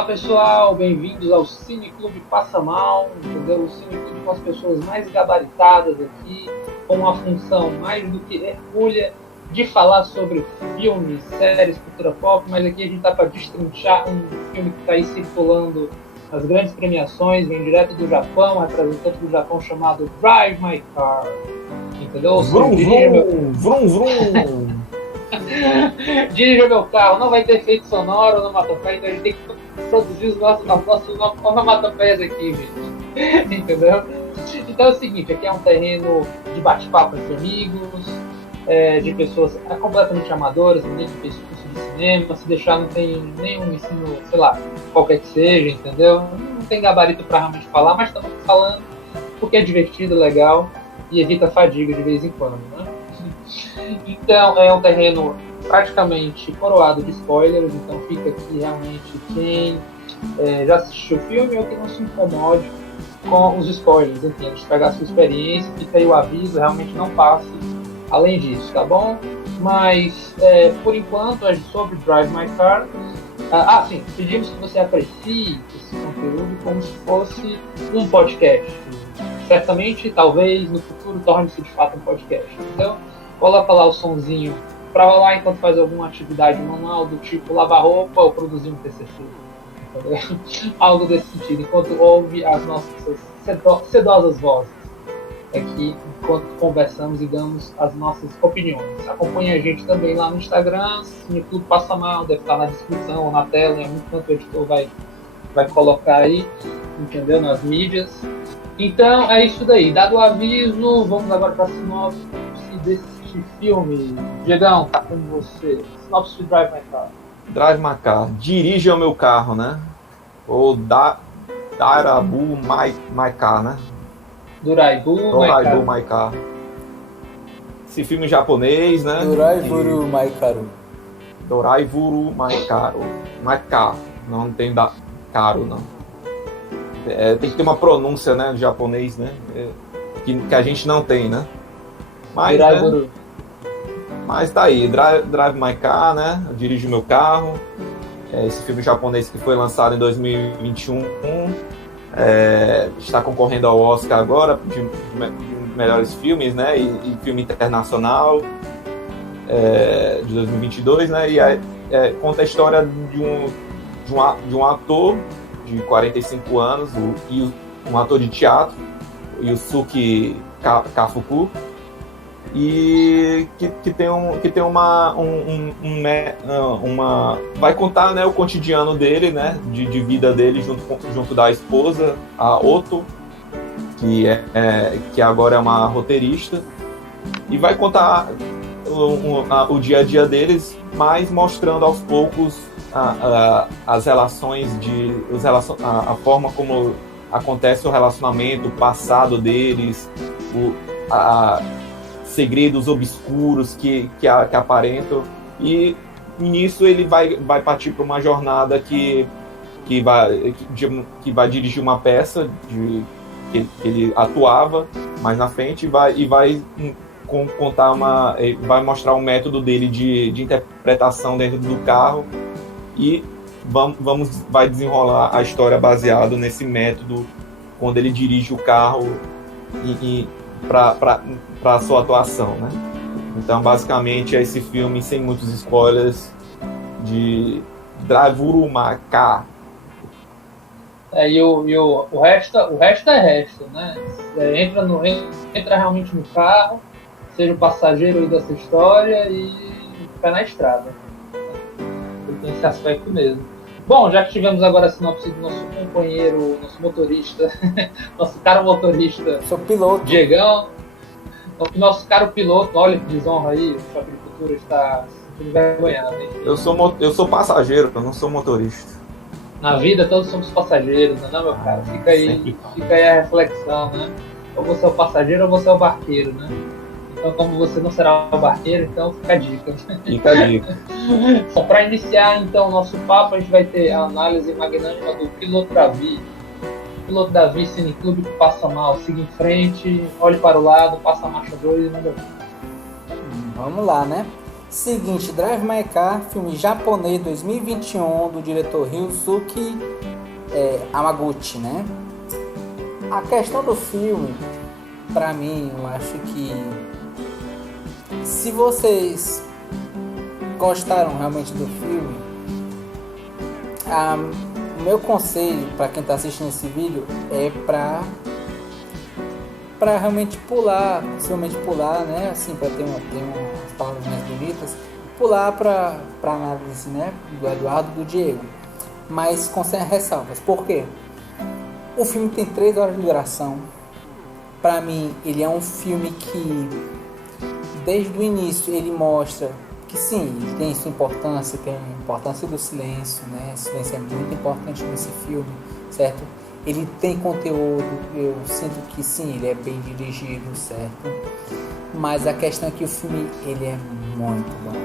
Olá pessoal, bem-vindos ao Cine Clube Passa Mal, entendeu? O Cine Clube com as pessoas mais gabaritadas aqui, com uma função mais do que hercúlea de falar sobre filmes, séries, cultura pop, mas aqui a gente tá para destrinchar um filme que está aí circulando nas grandes premiações, vem direto do Japão, representante do Japão, chamado Drive My Car, entendeu? Vrum, vrum, vrum, vrum. Dirija meu carro, não vai ter efeito sonoro, onomatopeia, então a gente tem que produzir as nossas onomatopeias aqui, gente. Entendeu? Então é o seguinte, aqui é um terreno de bate-papo entre amigos, de pessoas completamente amadoras, ninguém que fez curso de cinema, se deixar não tem nenhum ensino, sei lá, qualquer que seja, entendeu? Não tem gabarito para realmente falar, mas estamos falando porque é divertido, legal e evita fadiga de vez em quando, né? Então é um terreno praticamente coroado de spoilers, então fica aqui realmente quem já assistiu o filme ou que não se incomode com os spoilers, enfim, a gente pegar a sua experiência, fica aí o aviso, realmente não passe além disso, tá bom? Mas por enquanto é sobre Drive My Car. Sim, pedimos que você aprecie esse conteúdo como se fosse um podcast. Certamente, talvez, no futuro torne-se de fato um podcast. Então, coloca lá o sonzinho para rolar enquanto faz alguma atividade manual do tipo lavar roupa ou produzir um TCC. Entendeu? Algo desse sentido, enquanto ouve as nossas sedosas vozes aqui, enquanto conversamos e damos as nossas opiniões. Acompanhe a gente também lá no Instagram, Cineclube Passa Mal, deve estar na descrição ou na tela, em algum canto o editor vai colocar aí, entendeu? Nas mídias. Então é isso daí. Dado o aviso, vamos agora para a sinopse desse filme. Diegão, tá com você. Sinopse de Drive My Car. Drive My Car. Dirija o meu carro, né? Ou Darabu My Car, né? Doraibu My Car. Esse filme japonês, né? Doraivuru Maikaru. Doraivuru Maikaru. Maika. Não tem caro, não. Tem que ter uma pronúncia, né? Do japonês, né? Que a gente não tem, né? Mas, né? Mas tá aí, Drive My Car, né? Eu dirijo meu carro. Esse filme japonês que foi lançado em 2021. Está concorrendo ao Oscar agora de melhores filmes, né? E filme internacional de 2022, né? E conta a história de um ator de 45 anos, um ator de teatro, Yusuke Kafuku, e que tem uma vai contar, né, o cotidiano dele, né, de vida dele junto da esposa, a Oto, que agora é uma roteirista, e vai contar o dia a dia deles, mas mostrando aos poucos as relações a forma como acontece o relacionamento, o passado deles, segredos obscuros que aparentam, e nisso ele vai partir para uma jornada que vai dirigir uma peça que ele atuava mais na frente, e vai contar vai mostrar um método dele de interpretação dentro do carro, e vai desenrolar a história baseado nesse método quando ele dirige o carro para a sua atuação, né? Então, basicamente, é esse filme, sem muitos spoilers, de Drive My Car. E o resto é resto, né? Entra realmente no carro, seja o passageiro aí dessa história e fica na estrada. Tem esse aspecto mesmo. Bom, já que tivemos agora a sinopse do nosso companheiro, nosso motorista, nosso caro motorista, Seu piloto, Diegão, nosso caro piloto, olha que desonra aí, o Choque de Cultura está se envergonhado. Eu sou passageiro, eu não sou motorista. Na vida todos somos passageiros, não é, meu cara? Fica aí a reflexão, né? Ou você é o passageiro ou você é o barqueiro, né? Então, como você não será o barqueiro, então fica a dica. Fica a dica. Bom, para iniciar, então, o nosso papo, a gente vai ter a análise magnânima do Piloto Davi. Piloto Davi, Cineclube que passa mal, siga em frente, olhe para o lado, passa a marcha 2 e manda ver. Vamos lá, né? Seguinte, Drive My Car, filme japonês 2021 do diretor Ryusuke Hamaguchi, né? A questão do filme, pra mim, eu acho que se vocês gostaram realmente do filme, o meu conselho para quem está assistindo esse vídeo é para realmente pular, possivelmente pular, né? Assim, para ter umas palavras mais bonitas, pular para análise, né? Do Eduardo e do Diego, mas com ressalvas. Por quê? O filme tem 3 horas de duração. Para mim, ele é um filme que desde o início ele mostra que sim, ele tem sua importância, tem a importância do silêncio, né? O silêncio é muito importante nesse filme, certo? Ele tem conteúdo, eu sinto que sim, ele é bem dirigido, certo? Mas a questão é que o filme, ele é muito bom,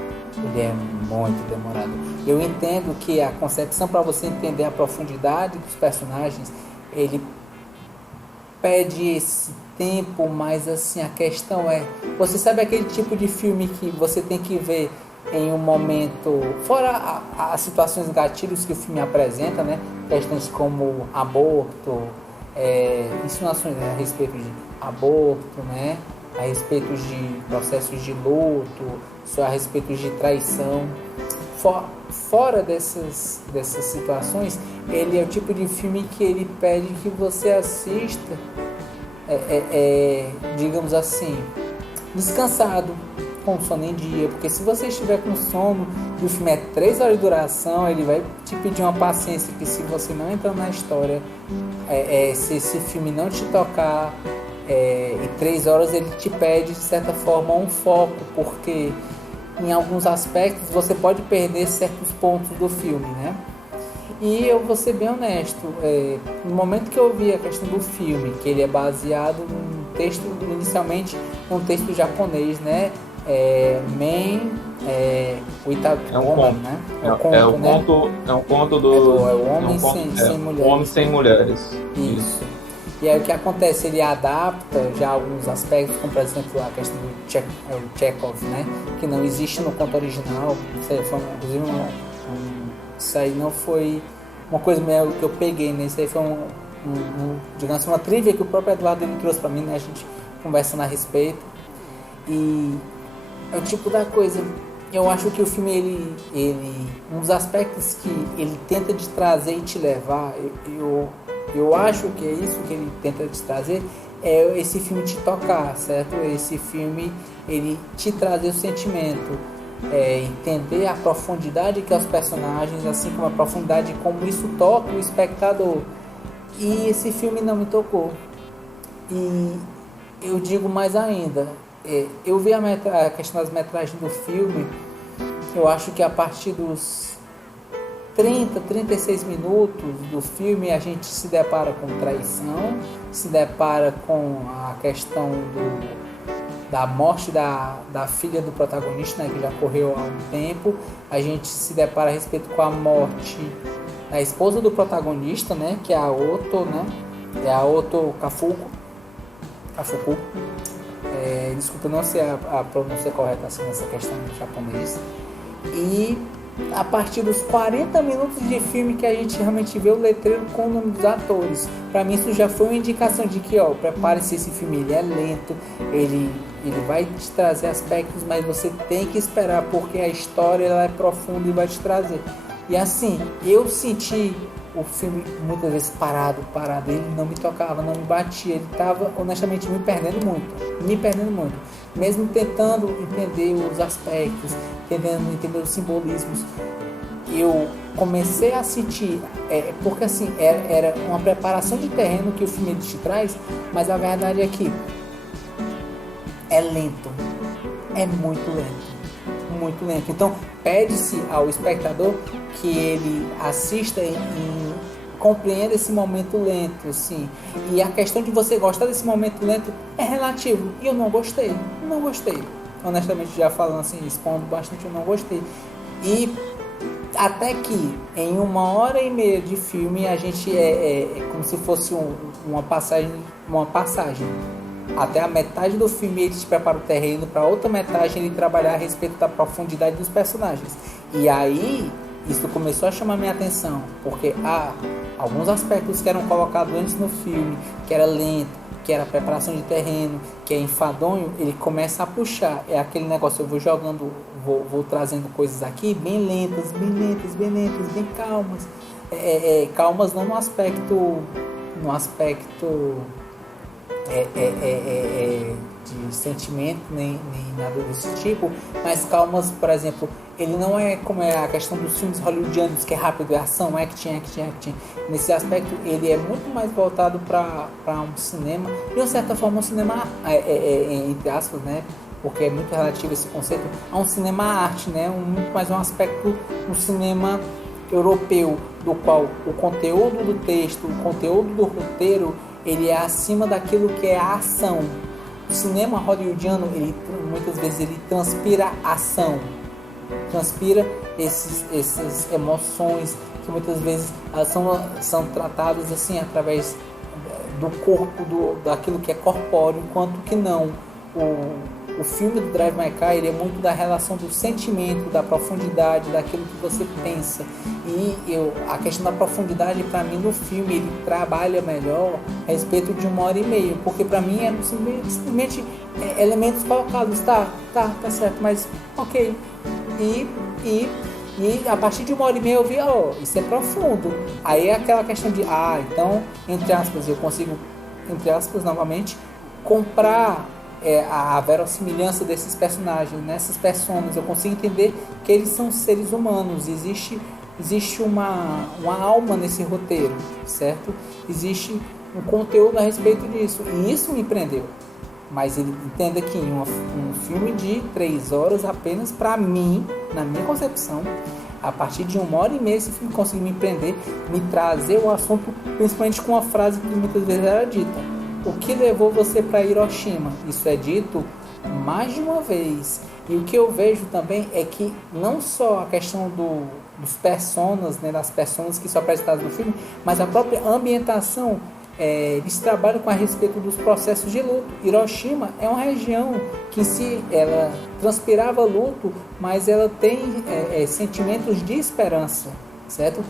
ele é muito demorado. Eu entendo que a concepção para você entender a profundidade dos personagens, ele pede esse tempo, mas assim, a questão é, você sabe aquele tipo de filme que você tem que ver em um momento, fora as situações gatilhos que o filme apresenta, né? Questões como aborto, insinuações a respeito de aborto, né? A respeito de processos de luto, a respeito de traição. Fora dessas situações, ele é o tipo de filme que ele pede que você assista, digamos assim, descansado, com sono em dia, porque se você estiver com sono e o filme é 3 horas de duração, ele vai te pedir uma paciência que, se você não entrar na história, se esse filme não te tocar, em 3 horas ele te pede de certa forma um foco, porque em alguns aspectos você pode perder certos pontos do filme, né? E eu vou ser bem honesto, no momento que eu vi a questão do filme, que ele é baseado num texto, inicialmente um texto japonês, né? Né? É um conto do o Homem Sem Mulheres. O Homem Sem Mulheres. Isso. E aí o que acontece? Ele adapta já alguns aspectos, como por exemplo a questão do Chekhov, né? Que não existe no conto original. Isso aí não foi uma coisa meio que eu peguei, né? Isso aí foi digamos, uma trivia que o próprio Eduardo ele trouxe pra mim, né? A gente conversando a respeito. E é o tipo da coisa, eu acho que o filme, ele um dos aspectos que ele tenta te trazer e te levar, eu acho que é isso que ele tenta te trazer, é esse filme te tocar, certo? Esse filme, ele te trazer o sentimento, entender a profundidade que é os personagens, assim como a profundidade como isso toca o espectador. E esse filme não me tocou. E eu digo mais ainda, eu vi a questão das metragens do filme, eu acho que a partir dos 36 minutos do filme a gente se depara com traição, se depara com a questão da morte da filha do protagonista, né, que já ocorreu há um tempo. A gente se depara a respeito com a morte da esposa do protagonista, né, que é a Oto, né, é a Oto Kafuku. Desculpa, não sei a pronúncia correta assim, nessa questão do japonês. E a partir dos 40 minutos de filme que a gente realmente vê o letreiro com o nome dos atores, para mim isso já foi uma indicação de que, prepare-se, esse filme ele é lento, ele vai te trazer aspectos, mas você tem que esperar, porque a história ela é profunda e vai te trazer. E assim, eu senti o filme muitas vezes parado, ele não me tocava, não me batia, ele estava honestamente me perdendo muito, mesmo tentando entender os aspectos, tentando entender os simbolismos. Eu comecei a sentir, porque assim, era uma preparação de terreno que o filme te traz, mas a verdade é que é lento, é muito lento. Então pede-se ao espectador que ele assista e compreenda esse momento lento, assim. E a questão de você gostar desse momento lento é relativo. E eu não gostei. Honestamente, já falando assim, expondo bastante, eu não gostei. E até que em 1h30 de filme a gente como se fosse uma passagem. até a metade do filme ele te prepara o terreno, para outra metade ele trabalhar a respeito da profundidade dos personagens. E aí isso começou a chamar minha atenção, porque alguns aspectos que eram colocados antes no filme, que era lento, que era preparação de terreno, que é enfadonho, ele começa a puxar. É aquele negócio, eu vou jogando, vou trazendo coisas aqui bem lentas, bem calmas. Calmas não no aspecto de sentimento, nem nada desse tipo, mas calmas, por exemplo, ele não é como é a questão dos filmes hollywoodianos, que é rápido, é ação, action. Nesse aspecto, ele é muito mais voltado para um cinema, de uma certa forma, um cinema, entre aspas, né? Porque é muito relativo esse conceito, a um cinema arte, né? Muito mais um aspecto do cinema europeu, do qual o conteúdo do texto, o conteúdo do roteiro, ele é acima daquilo que é a ação. O cinema hollywoodiano, muitas vezes ele transpira ação, transpira essas emoções que muitas vezes elas são tratadas assim através do corpo, daquilo que é corpóreo, enquanto que não. O filme do Drive My Car, ele é muito da relação do sentimento, da profundidade, daquilo que você pensa. E a questão da profundidade, para mim, no filme, ele trabalha melhor a respeito de 1h30, porque para mim é simplesmente elementos colocados, tá certo, mas ok. E a partir de 1h30 eu vi, isso é profundo. Aí é aquela questão de, então, entre aspas, eu consigo, entre aspas, novamente, comprar a verossimilhança desses personagens, nessas personas. Eu consigo entender que eles são seres humanos. Existe uma alma nesse roteiro, certo? Existe um conteúdo a respeito disso. E isso me prendeu. Mas ele entenda que em um filme de 3 horas, apenas para mim, na minha concepção, a partir de 1h30, esse filme conseguiu me prender, me trazer o assunto, principalmente com uma frase que muitas vezes era dita: o que levou você para Hiroshima? Isso é dito mais de uma vez. E o que eu vejo também é que não só a questão dos personas, né, das personas que são apresentadas no filme, mas a própria ambientação, eles trabalham com a respeito dos processos de luto. Hiroshima é uma região que em si ela transpirava luto, mas ela tem sentimentos de esperança, certo?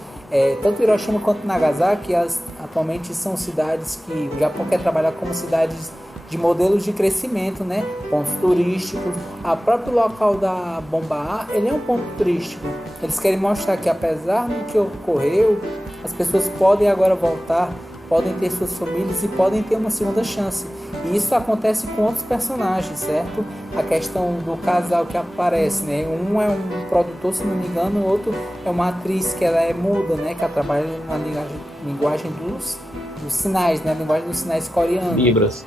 Tanto Hiroshima quanto Nagasaki atualmente são cidades que o Japão quer trabalhar como cidades de modelos de crescimento, né? Pontos turísticos. O próprio local da bomba A, ele é um ponto turístico. Eles querem mostrar que apesar do que ocorreu, as pessoas podem agora voltar, podem ter suas famílias e podem ter uma segunda chance. E isso acontece com outros personagens, certo? A questão do casal que aparece, né? Um é um produtor, se não me engano, o outro é uma atriz que ela é muda, né? Que ela trabalha na linguagem dos sinais, né? A linguagem dos sinais coreanos. Libras.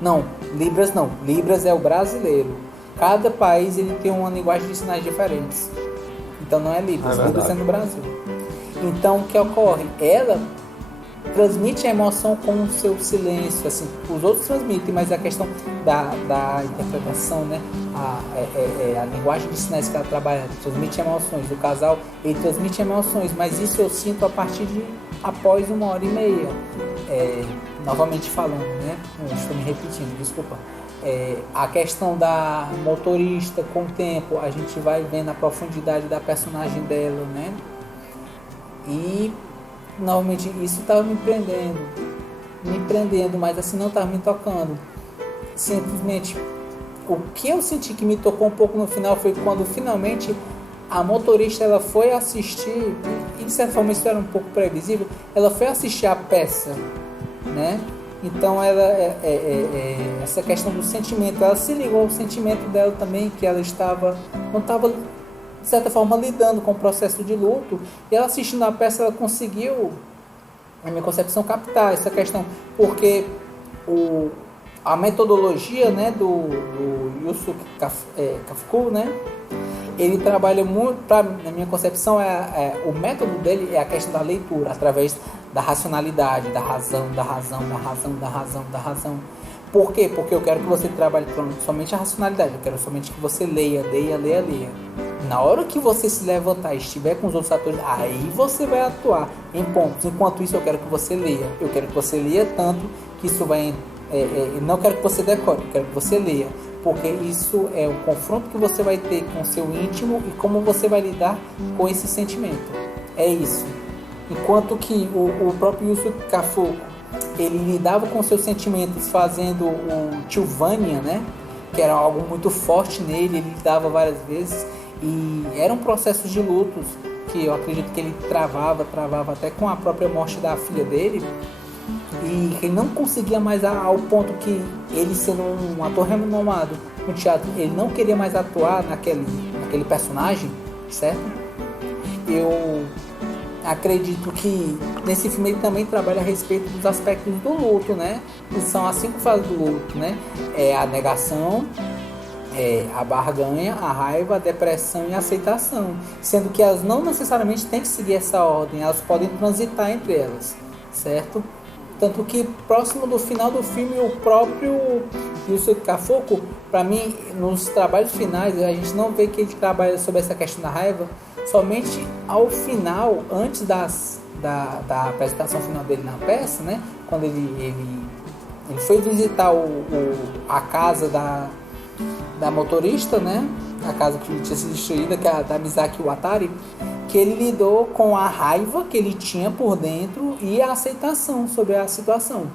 Não, Libras não. Libras é o brasileiro. Cada país ele tem uma linguagem de sinais diferentes. Então não é Libras, Libras é no Brasil. Então o que ocorre? Ela transmite a emoção com o seu silêncio, assim, os outros transmitem, mas a questão da interpretação, né, a linguagem de sinais que ela trabalha, transmite emoções. O casal, ele transmite emoções, mas isso eu sinto após 1h30, novamente falando, né, estou me repetindo, desculpa. A questão da motorista, com o tempo, a gente vai vendo a profundidade da personagem dela, né, e normalmente isso estava me prendendo, mas assim não estava me tocando. Simplesmente o que eu senti que me tocou um pouco no final foi quando finalmente a motorista ela foi assistir, e de certa forma isso era um pouco previsível, ela foi assistir a peça, né? Então ela essa questão do sentimento, ela se ligou ao sentimento dela também, que ela não estava de certa forma lidando com o processo de luto, e ela assistindo a peça, ela conseguiu, na minha concepção, captar essa questão, porque a metodologia, né, do Yusuke Kafuku, né, ele trabalha muito, na minha concepção, o método dele é a questão da leitura, através da racionalidade, da razão. Por quê? Porque eu quero que você trabalhe somente a racionalidade, eu quero somente que você leia. Na hora que você se levantar e estiver com os outros atores, aí você vai atuar em pontos. Enquanto isso, eu quero que você leia. Eu quero que você leia tanto que isso vai não quero que você decore, quero que você leia, porque isso é um confronto que você vai ter com o seu íntimo e como você vai lidar com esse sentimento. É isso. Enquanto que o próprio Yusuke Kafuku, ele lidava com seus sentimentos fazendo o Tilvania, né? Que era algo muito forte nele, ele lidava várias vezes e eram processos de lutos que eu acredito que ele travava até com a própria morte da filha dele, e ele não conseguia mais ao ponto que ele, sendo um ator renomado no teatro, ele não queria mais atuar naquele personagem, certo? Eu acredito que nesse filme ele também trabalha a respeito dos aspectos do luto, né? Que são as 5 fases do luto, né? É a negação, a barganha, a raiva, a depressão e a aceitação, sendo que elas não necessariamente têm que seguir essa ordem, elas podem transitar entre elas, certo? Tanto que próximo do final do filme, o próprio Yusuke Kafuku, para mim, nos trabalhos finais, a gente não vê que ele trabalha sobre essa questão da raiva somente ao final, antes da apresentação final dele na peça, né? Quando ele foi visitar a casa da motorista, né? A casa que tinha sido destruída, que é a da Misaki Watari, que ele lidou com a raiva que ele tinha por dentro e a aceitação sobre a situação.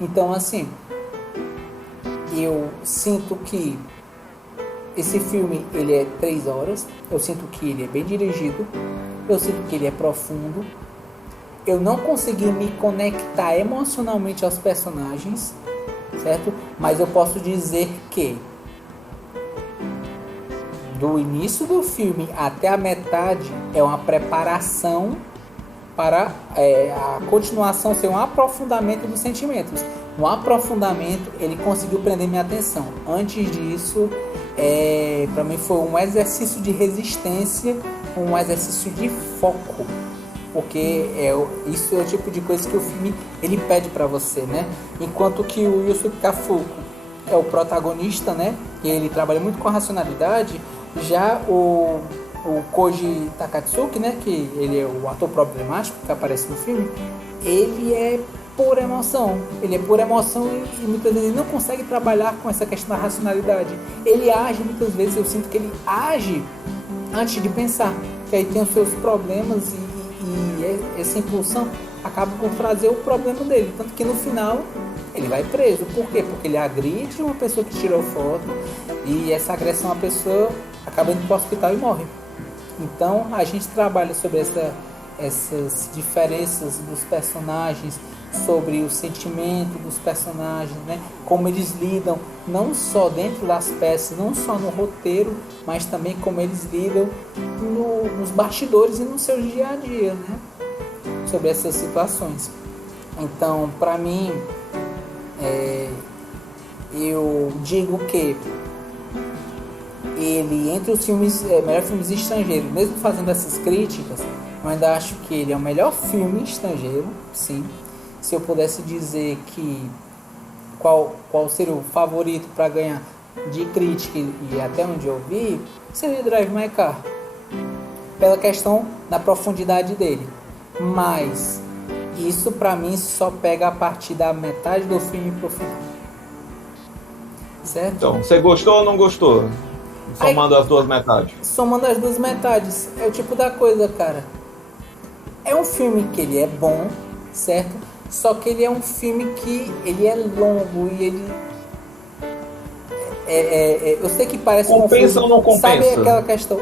Então, assim, eu sinto que esse filme, ele é 3 horas, eu sinto que ele é bem dirigido, eu sinto que ele é profundo, eu não consegui me conectar emocionalmente aos personagens, certo? Mas eu posso dizer que do início do filme até a metade é uma preparação para a continuação ser um aprofundamento dos sentimentos. No aprofundamento ele conseguiu prender minha atenção. Antes disso, para mim foi um exercício de resistência, um exercício de foco, porque isso é o tipo de coisa que o filme ele pede para você, né? Enquanto que o Yusuke Kafuku é o protagonista, né? E ele trabalha muito com a racionalidade. Já o Koji Takatsuki, né, que ele é o ator problemático que aparece no filme, ele é pura emoção. Ele é pura emoção e muitas vezes ele não consegue trabalhar com essa questão da racionalidade. Ele age, muitas vezes eu sinto que ele age antes de pensar, que aí tem os seus problemas e essa impulsão acaba por trazer o problema dele. Tanto que no final ele vai preso. Por quê? Porque ele agride uma pessoa que tirou foto e essa agressão à pessoa acaba indo para o hospital e morre. Então a gente trabalha sobre essas diferenças dos personagens, sobre o sentimento dos personagens, né? Como eles lidam, não só dentro das peças, não só no roteiro, mas também como eles lidam nos bastidores e no seu dia a dia, né? Sobre essas situações. Então, para mim, eu digo que ele, entre os filmes, melhores filmes estrangeiros, mesmo fazendo essas críticas, eu ainda acho que ele é o melhor filme estrangeiro, sim. Se eu pudesse dizer que qual seria o favorito para ganhar de crítica e até onde eu vi, seria Drive My Car, pela questão da profundidade dele. Mas isso para mim só pega a partir da metade do filme pro final. Certo? Então, você gostou ou não gostou? Somando as duas metades. Somando as duas metades. É o tipo da coisa, cara. É um filme que ele é bom, certo? Só que ele é um filme que ele é longo e ele... eu sei que parece compensa ou não compensa? Sabe aquela questão...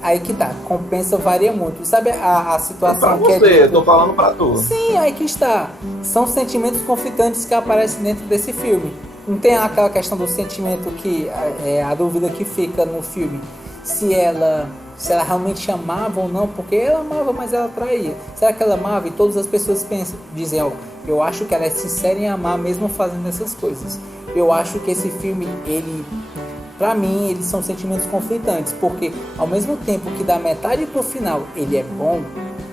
Aí que tá, compensa varia muito. Sabe a situação pra que você, tô falando pra tu. Sim, aí que está. São sentimentos conflitantes que aparecem dentro desse filme. Não tem aquela questão do sentimento que é a dúvida que fica no filme. Se ela realmente amava ou não, porque ela amava, mas ela traía. Será que ela amava? E todas as pessoas dizem, eu acho que ela é sincera em amar mesmo fazendo essas coisas. Eu acho que esse filme, pra mim, eles são sentimentos conflitantes, porque ao mesmo tempo que da metade pro final ele é bom,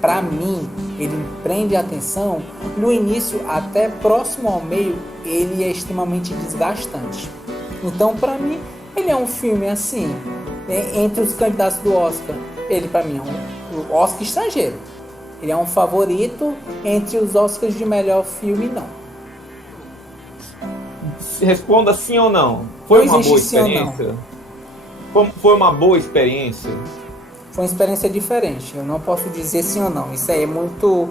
pra mim, ele prende a atenção, no início até próximo ao meio, ele é extremamente desgastante. Então, pra mim, ele é um filme assim, entre os candidatos do Oscar, ele pra mim é um Oscar estrangeiro. Ele é um favorito, entre os Oscars de melhor filme, não. Responda sim ou não. Foi Não uma boa existe sim ou não. experiência? Foi uma boa experiência? Foi uma experiência diferente. Eu não posso dizer sim ou não. Isso aí muito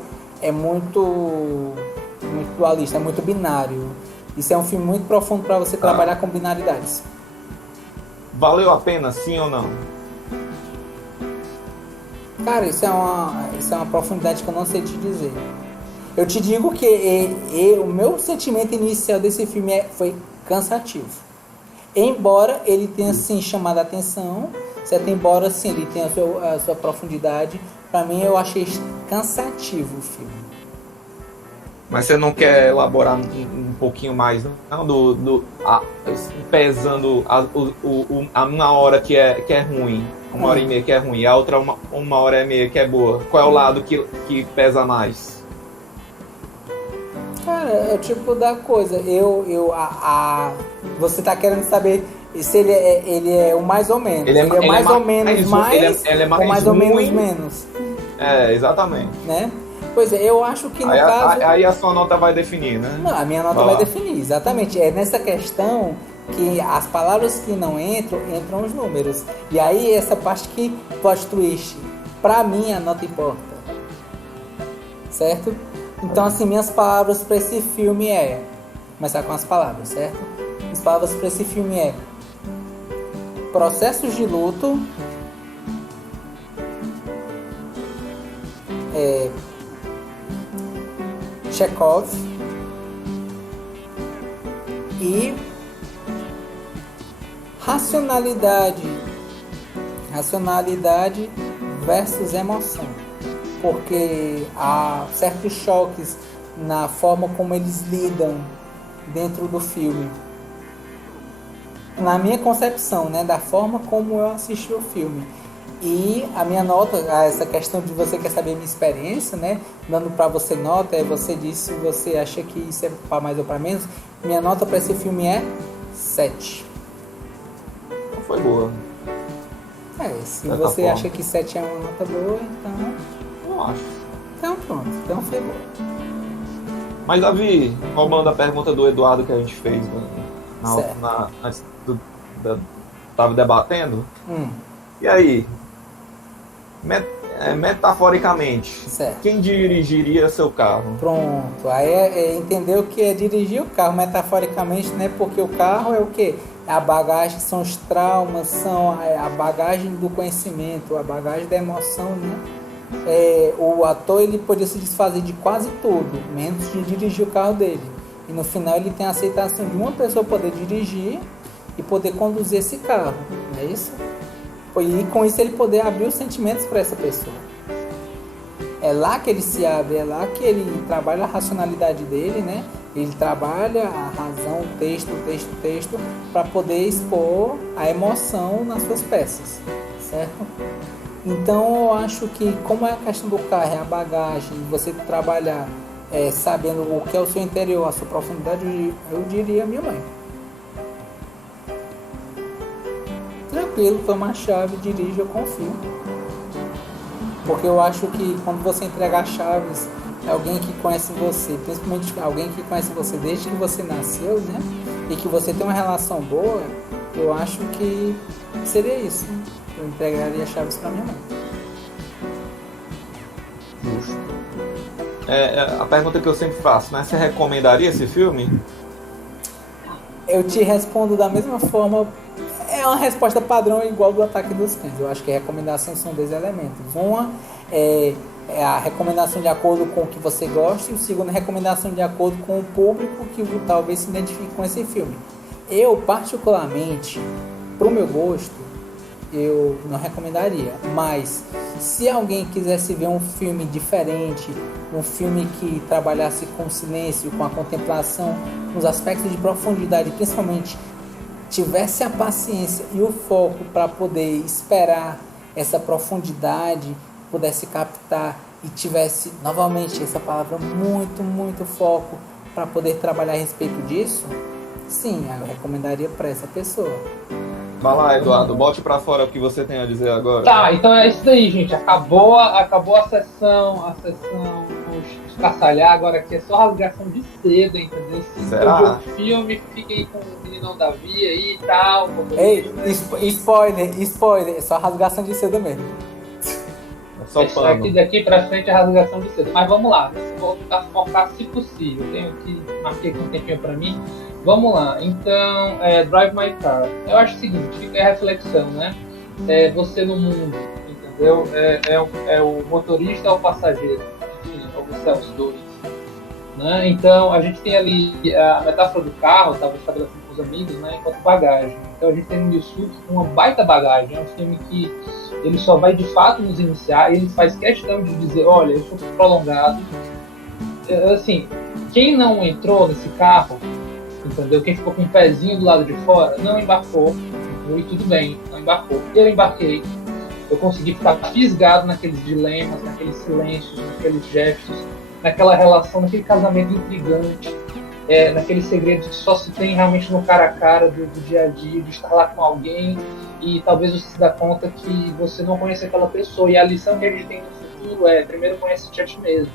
dualista, é muito binário. Isso é um filme muito profundo para você trabalhar com binaridades. Valeu a pena sim ou não? Cara, isso é uma profundidade que eu não sei te dizer. Eu te digo que o meu sentimento inicial desse filme foi cansativo. Embora ele tenha sim chamado a atenção, certo? Embora sim ele tenha a sua profundidade, para mim eu achei cansativo o filme. Mas você não quer elaborar um pouquinho mais, não? Pesando a uma hora que é ruim, uma hora e meia que é ruim, a outra uma hora e meia que é boa. Qual é o lado que pesa mais? Cara, é o tipo da coisa. Você tá querendo saber se ele é o mais ou menos. Ele é mais ou menos mais, ele é mais ou mais ou ruim. menos menos. É, exatamente. Né? Pois é, eu acho que no Aí, caso... aí a sua nota vai definir, né? Não, a minha nota vai definir, exatamente. É nessa questão que as palavras que não entram os números. E aí essa parte que plot twist, pra mim a nota importa. Certo? Então assim, minhas palavras pra esse filme começar com as palavras, certo? As palavras pra esse filme processos de luto, Chekhov e racionalidade versus emoção, porque há certos choques na forma como eles lidam dentro do filme, na minha concepção, né, da forma como eu assisti o filme. E a minha nota, essa questão de você quer saber minha experiência, né? Dando pra você nota, você disse se você acha que isso é pra mais ou pra menos. Minha nota pra esse filme é 7. Não foi boa. Se você acha que 7 é uma nota boa, então... Não acho. Então pronto, então foi boa. Mas Davi, roubando a pergunta do Eduardo que a gente fez antes tava debatendo. E aí? Metaforicamente, certo. Quem dirigiria seu carro? Pronto, aí entender o que é dirigir o carro metaforicamente, né? Porque o carro é o quê? A bagagem, são os traumas, são a bagagem do conhecimento, a bagagem da emoção, né? O ator ele podia se desfazer de quase tudo, menos de dirigir o carro dele. E no final ele tem a aceitação de uma pessoa poder dirigir e poder conduzir esse carro, não é isso? E com isso ele poder abrir os sentimentos para essa pessoa. É lá que ele se abre, é lá que ele trabalha a racionalidade dele, né? Ele trabalha a razão, o texto, para poder expor a emoção nas suas peças, certo? Então eu acho que, como é a questão do carro, é a bagagem, você trabalhar sabendo o que é o seu interior, a sua profundidade, eu diria minha mãe. Tranquilo, toma a chave, dirige, eu confio. Porque eu acho que quando você entregar chaves a alguém que conhece você, principalmente alguém que conhece você desde que você nasceu, né? E que você tem uma relação boa, eu acho que seria isso. Eu entregaria chaves para minha mãe. Justo. A pergunta que eu sempre faço, né? Você recomendaria esse filme? Eu te respondo da mesma forma. É uma resposta padrão igual do Ataque dos Cães. Eu acho que a recomendação são 2 elementos. Uma é a recomendação de acordo com o que você gosta, e o segundo, a recomendação de acordo com o público que talvez se identifique com esse filme. Eu, particularmente, pro meu gosto, eu não recomendaria. Mas se alguém quisesse ver um filme diferente, um filme que trabalhasse com o silêncio, com a contemplação, com os aspectos de profundidade, principalmente tivesse a paciência e o foco para poder esperar essa profundidade, pudesse captar e tivesse novamente essa palavra muito foco para poder trabalhar a respeito disso, sim, eu recomendaria para essa pessoa. Vai lá, Eduardo, bote pra fora o que você tem a dizer agora. Tá, então é isso daí, gente. Acabou a sessão estraçalhar, agora aqui é só rasgação de seda, entendeu? Se Será? eu ver o filme, fica aí com o meninão Davi aí e tal. Ei, spoiler, é só rasgação de seda mesmo. É só Isso pano. aqui daqui pra frente é rasgação de seda. Mas vamos lá, vou tentar focar se possível. Tenho aqui, marquei aqui um tempinho pra mim. Vamos lá, então, Drive My Car. Eu acho o seguinte, fica a reflexão, né? Você no mundo, entendeu? É o motorista ou o passageiro? Enfim, ou você é os dois. Né? Então, a gente tem ali a metáfora do carro, estava estabelecendo com os amigos, né? Enquanto bagagem. Então, a gente tem um Yusuke com uma baita bagagem. É um filme que ele só vai de fato nos iniciar, e ele faz questão de dizer, olha, eu sou prolongado. Assim, quem não entrou nesse carro, entendeu? Quem ficou com um pezinho do lado de fora, não embarcou. E tudo bem, não embarcou. Eu embarquei. Eu consegui ficar fisgado naqueles dilemas, naqueles silêncios, naqueles gestos, naquela relação, naquele casamento intrigante, naqueles segredos que só se tem realmente no cara a cara do dia a dia, de estar lá com alguém e talvez você se dá conta que você não conhece aquela pessoa. E a lição que a gente tem no futuro primeiro conhece-te a ti mesmo.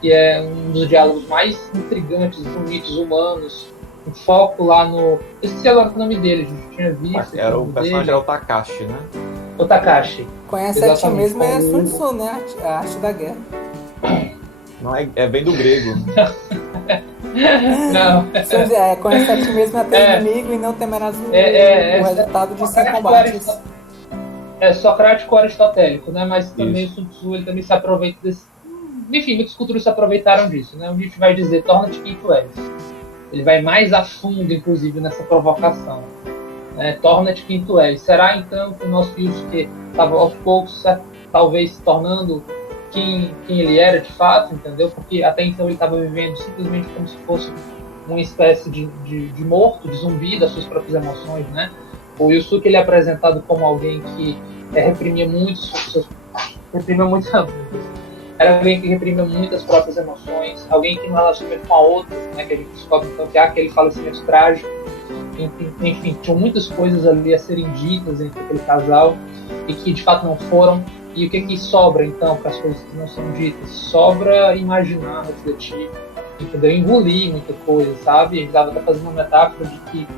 Que é um dos diálogos mais intrigantes, bonitos, humanos. Um foco lá no... Eu esqueci agora o nome dele, a gente tinha visto. O personagem era o Takashi, né? O Takashi. Conhece a ti mesmo é Sun Tzu, né? A arte da guerra. Não, vem do grego. Não. Conhece a ti mesmo é teu inimigo e não temerás o resultado de seus combates. É socrático aristotélico, né? Mas também o Sun Tzu, ele também se aproveita desse... Enfim, muitas culturas se aproveitaram disso, né? O Nietzsche vai dizer, torna-te quem tu és. Ele vai mais a fundo, inclusive, nessa provocação. Torna-te quem tu és. Será, então, que o nosso Yusuke estava, aos poucos, talvez se tornando quem ele era, de fato, entendeu? Porque até então ele estava vivendo simplesmente como se fosse uma espécie de morto, de zumbi das suas próprias emoções, né? O Yusuke, ele é apresentado como alguém que reprimia muito era alguém que reprimia muitas próprias emoções, alguém que no relacionamento com a outra, né, que a gente descobre então que há aquele falecimento trágico, enfim, tinham muitas coisas ali a serem ditas entre aquele casal e que de fato não foram. E o que sobra então para as coisas que não são ditas? Sobra imaginar, refletir, entendeu? Engolir muita coisa, sabe? A gente estava até fazendo uma metáfora de que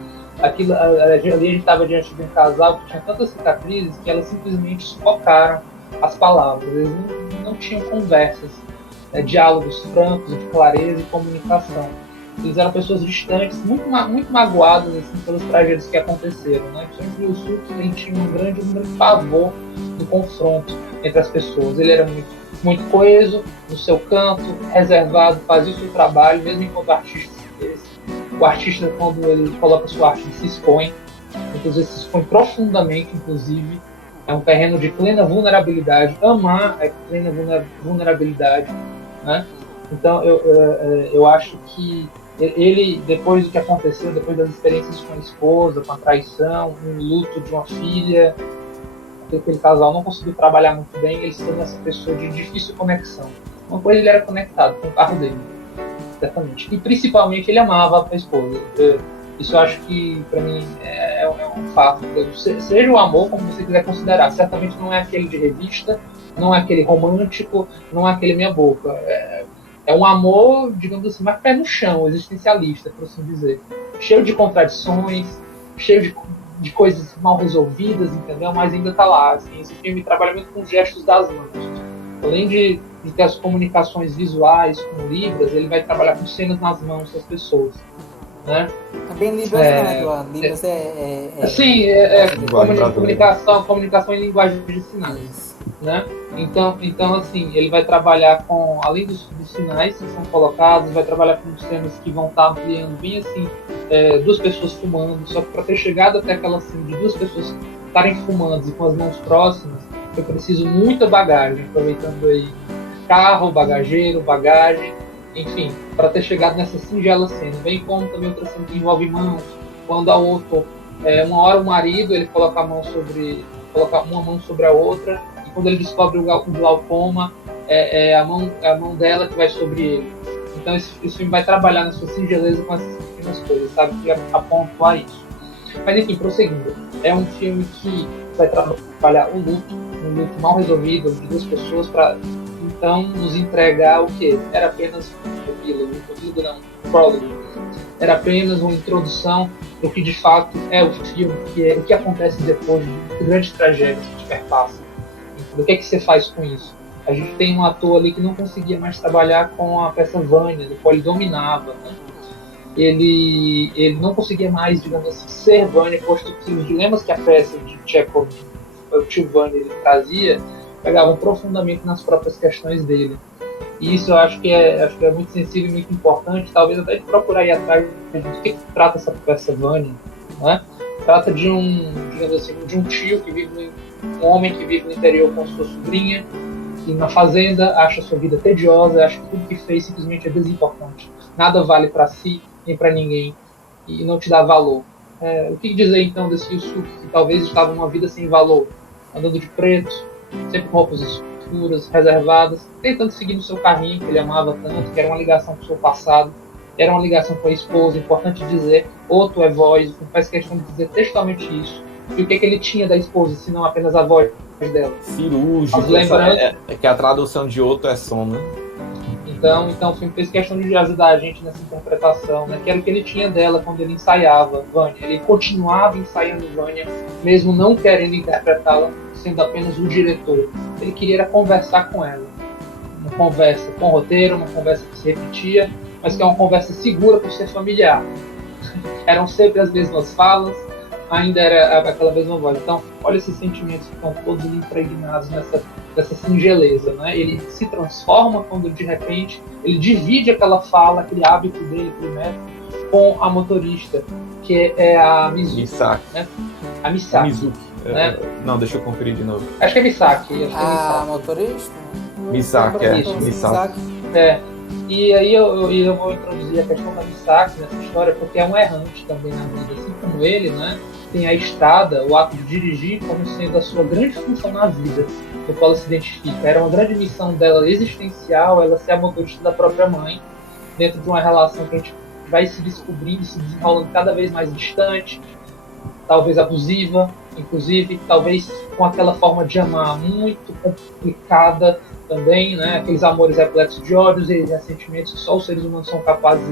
ali a gente estava diante de um casal que tinha tantas cicatrizes que elas simplesmente sufocaram as palavras. Eles não tinham conversas, diálogos francos, de clareza e comunicação. Eles eram pessoas distantes, muito magoadas assim, pelas tragédias que aconteceram, né? Principalmente o Yusuke, ele tinha um grande pavor do confronto entre as pessoas. Ele era muito coeso no seu canto, reservado, fazia o seu trabalho, mesmo enquanto artista. O artista, quando ele coloca sua arte, ele se expõe, muitas vezes se expõe profundamente, inclusive. É um terreno de plena vulnerabilidade. Amar é plena vulnerabilidade, né? Então, eu acho que ele, depois do que aconteceu, depois das experiências com a esposa, com a traição, um luto de uma filha, aquele casal não conseguiu trabalhar muito bem, ele se tornou essa pessoa de difícil conexão. Uma coisa, ele era conectado com o carro dele, certamente. E, principalmente, ele amava a esposa. Isso eu acho que, para mim, é um fato. Seja o amor como você quiser considerar. Certamente não é aquele de revista, não é aquele romântico, não é aquele meia boca. É um amor, digamos assim, mais pé no chão, existencialista, por assim dizer. Cheio de contradições, cheio de coisas mal resolvidas, entendeu? Mas ainda está lá. Assim, esse filme trabalha muito com gestos das mãos. Além de ter as comunicações visuais com Libras, ele vai trabalhar com cenas nas mãos das pessoas. Né? Também Libras não é, Eduardo. Libras Sim, comunicação em linguagem de sinais. Né? Então, assim, ele vai trabalhar com, além dos sinais que são colocados, vai trabalhar com cenas que vão estar ampliando bem assim, duas pessoas fumando, só que para ter chegado até aquela cena de duas pessoas estarem fumando e com as mãos próximas, eu preciso muita bagagem, aproveitando aí carro, bagageiro, bagagem, enfim, para ter chegado nessa singela cena, bem como também outra cena que envolve mãos, quando a outra, uma hora o marido, ele coloca uma mão sobre a outra, e quando ele descobre o glaucoma, a mão dela que vai sobre ele. Então esse filme vai trabalhar na sua singeleza com essas pequenas coisas, sabe, que apontam a isso. Mas enfim, prosseguindo, é um filme que vai trabalhar um luto mal resolvido de duas pessoas então nos entregar o quê? Era apenas um epílogo não, um prólogo. Era apenas uma introdução do que de fato é o filme, que é o que acontece depois de grandes tragédias que te perpassam. O que é que você faz com isso? A gente tem um ator ali que não conseguia mais trabalhar com a peça Vânia, do qual ele dominava, né? Ele não conseguia mais, digamos assim, ser Vânia, posto que os dilemas que a peça de Chekhov, o tio Vânia, ele trazia, pegavam profundamente nas próprias questões dele. E isso eu acho que é muito sensível e muito importante, talvez até de procurar ir atrás do que trata essa peça Vânia, né? Trata de digamos assim, de um tio que vive um homem que vive no interior com sua sobrinha, e na fazenda acha sua vida tediosa, acha que tudo que fez simplesmente é desimportante. Nada vale para si, nem para ninguém, e não te dá valor. O que dizer então desse Yusuke, que talvez estava numa vida sem valor, andando de preto, sempre com roupas escuras, reservadas, tentando seguir no seu carrinho, que ele amava tanto, que era uma ligação com o seu passado, era uma ligação com a esposa, importante dizer, Otto é voz, faz questão de dizer textualmente isso. E o que ele tinha da esposa, se não apenas a voz dela? Cirúrgico, é que a tradução de Otto é som, né? Então o filme fez questão de ajudar a gente nessa interpretação, né? Que era o que ele tinha dela quando ele ensaiava Vânia. Ele continuava ensaiando Vânia, mesmo não querendo interpretá-la, sendo apenas o diretor. Ele queria conversar com ela. Uma conversa com roteiro, uma conversa que se repetia, mas que é uma conversa segura por ser familiar. Eram sempre as mesmas falas, ainda era aquela mesma voz. Então, olha esses sentimentos que estão todos impregnados nessa singeleza, né? Ele se transforma quando, de repente, ele divide aquela fala, aquele hábito dele, aquele método, com a motorista, que é a Mizuki. Misaki. Né? A Misaki. Mizuki. Né? Não, deixa eu conferir de novo. Acho que é Misaki. A motorista? Misaki, Misaki. E aí eu vou introduzir a questão da Misaki nessa história, porque é um errante também na vida, assim como ele, né? Tem a estrada, o ato de dirigir, como sendo a sua grande função na vida, do qual ela se identifica. Era uma grande missão dela existencial, ela ser a motorista da própria mãe, dentro de uma relação que a gente vai se descobrindo, se desenrolando cada vez mais distante, talvez abusiva, inclusive, talvez com aquela forma de amar muito complicada também, né? Aqueles amores repletos de ódios e ressentimentos que só os seres humanos são capazes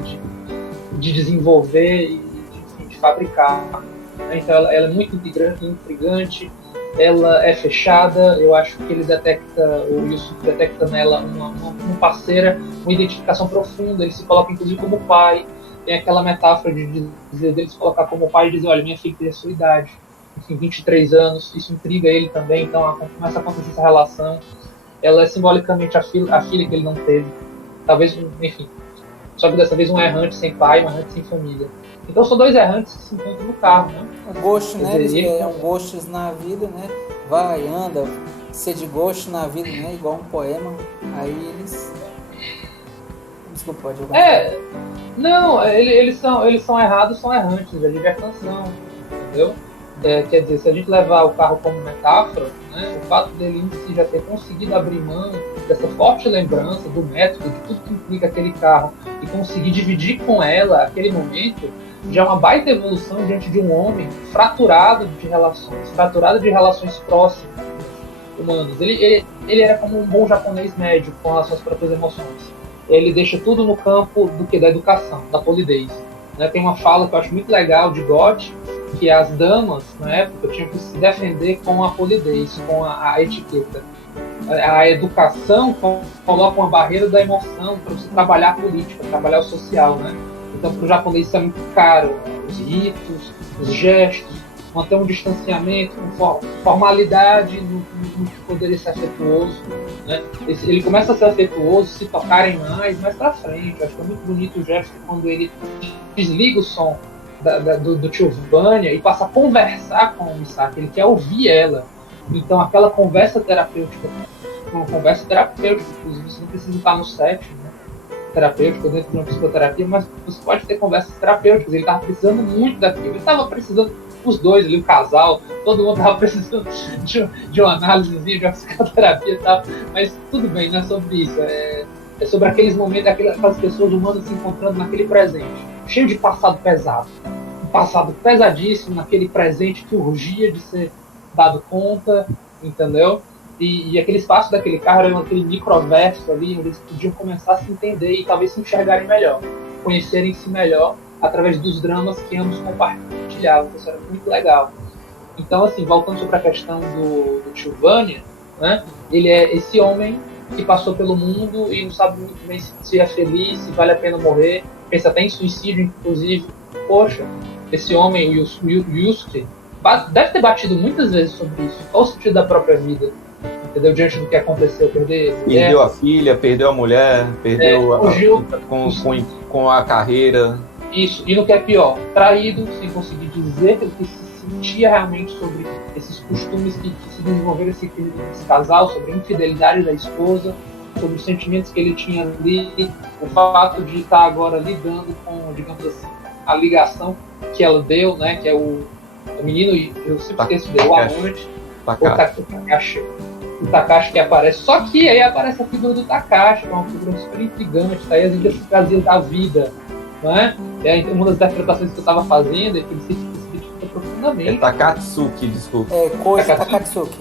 de desenvolver e de fabricar. Então ela é muito intrigante, ela é fechada. Eu acho que o Yusuke detecta nela uma parceira, uma identificação profunda. Ele se coloca inclusive como pai. Tem aquela metáfora de dizer dele se colocar como pai e dizer, olha, minha filha tem a sua idade, enfim, 23 anos, isso intriga ele também. Então começa a acontecer essa relação. Ela é simbolicamente a filha que ele não teve, talvez, enfim, só que dessa vez um errante sem pai, um errante sem família. Então são dois errantes que se encontram no carro, né? Um ghost, né? Eles ganham ghosts na vida, né? Vai, anda, ser de ghost na vida, né? Igual um poema. Aí eles... Desculpa, pode jogar. Não, eles são errados, são errantes, é libertação, entendeu? Quer dizer, se a gente levar o carro como metáfora, né, o fato dele em si já ter conseguido abrir mão dessa forte lembrança do método, de tudo que implica aquele carro, e conseguir dividir com ela aquele momento, já é uma baita evolução diante de um homem fraturado de relações próximas, humanas. Ele era como um bom japonês médio com relação às próprias emoções. Ele deixa tudo no campo da educação, da polidez. Né? Tem uma fala que eu acho muito legal de Goethe, que as damas, na época, tinham que se defender com a polidez, com a etiqueta. A educação coloca uma barreira da emoção para você trabalhar a política, trabalhar o social, né? Então, para o japonês isso é muito caro. Os ritos, os gestos, manter um distanciamento, com formalidade no que poderia ser afetuoso. Né? Ele começa a ser afetuoso, se tocarem mais para frente. Eu acho que é muito bonito o gesto quando ele desliga o som do tio Vânia e passa a conversar com o Misaki. Ele quer ouvir ela. Então aquela conversa terapêutica, inclusive você não precisa estar no set, né, terapêutico dentro de uma psicoterapia, mas você pode ter conversas terapêuticas. Ele estava precisando muito daquilo. Ele estava precisando, os dois ali, o casal, todo mundo estava precisando de uma análisezinha, de uma psicoterapia e tal. Mas tudo bem, não é sobre isso. É sobre aqueles momentos, aquelas pessoas humanas se encontrando naquele presente, cheio de passado pesado. Um passado pesadíssimo naquele presente que urgia de ser dado conta, entendeu? e aquele espaço daquele carro era aquele microverso ali, onde eles podiam começar a se entender e talvez se enxergarem melhor, conhecerem-se melhor através dos dramas que ambos compartilhavam. Isso era muito legal. Então, assim, voltando sobre a questão do tio Vanya, né, ele é esse homem que passou pelo mundo e não sabe muito bem se é feliz, se vale a pena morrer, pensa até em suicídio, inclusive. Poxa, esse homem, o Yusuke, deve ter batido muitas vezes sobre isso. Qual o sentido da própria vida? Entendeu? Diante do que aconteceu, perdeu a filha, perdeu a mulher, perdeu com a carreira. Isso, e no que é pior, traído, sem conseguir dizer o que se sentia realmente sobre esses costumes que se desenvolveram esse casal, sobre a infidelidade da esposa, sobre os sentimentos que ele tinha ali, o fato de estar agora lidando com, digamos assim, a ligação que ela deu, né, que é o menino, eu sempre esqueço dele, o amante, o Takashi que aparece. Só que aí aparece a figura do Takashi, que é uma figura super intrigante, tá aí as idiosincrasias da vida, né? Uma das interpretações que eu estava fazendo é que ele se identifica profundamente. É Takatsuki, desculpa. Koji Takatsuki.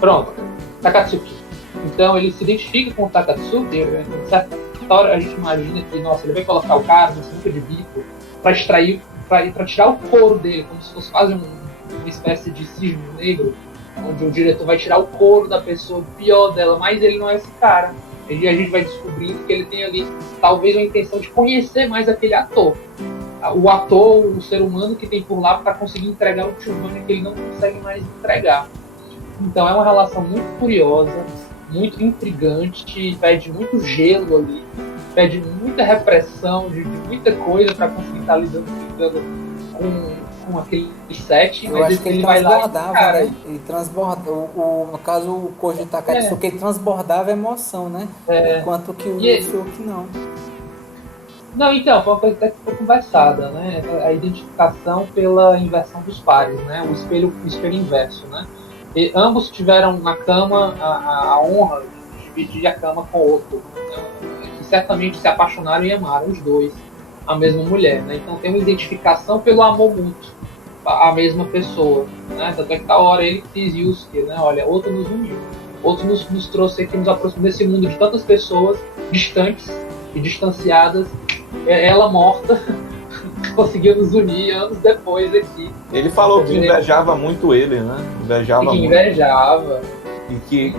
Pronto, Takatsuki. Então ele se identifica com o Takatsuki, em certa hora a gente imagina que, nossa, ele vai colocar o cara no sinuca de bico para extrair, para tirar o couro dele, como se fosse quase uma espécie de cisne negro, onde o diretor vai tirar o couro da pessoa, o pior dela, mas ele não é esse cara. E a gente vai descobrindo que ele tem ali talvez uma intenção de conhecer mais aquele ator. O ator, o ser humano que tem por lá para conseguir entregar o tio Vanya que ele não consegue mais entregar. Então é uma relação muito curiosa, muito intrigante, pede muito gelo ali, pede muita repressão de muita coisa para conseguir estar lidando com aquele set. Eu acho que ele transbordava, né? Ele transbordava, no caso o Koji Takatsuki, ele transbordava emoção, né? Enquanto que o Yusuke não. Não, então, foi uma coisa até que foi conversada, né? A identificação pela inversão dos pares, né? O espelho inverso, né? E ambos tiveram na cama a honra de dividir a cama com o outro, né? Que certamente se apaixonaram e amaram os dois, a mesma mulher, né? Então tem uma identificação pelo amor mútuo, a mesma pessoa, né? Tanto é que da hora ele diz Yusuke, né? Olha, outro nos uniu, outro nos trouxe aqui, nos aproximou desse mundo de tantas pessoas distantes e distanciadas, ela morta conseguiu nos unir anos depois aqui. Ele falou que invejava muito ele, né? Invejava muito. Invejava. E que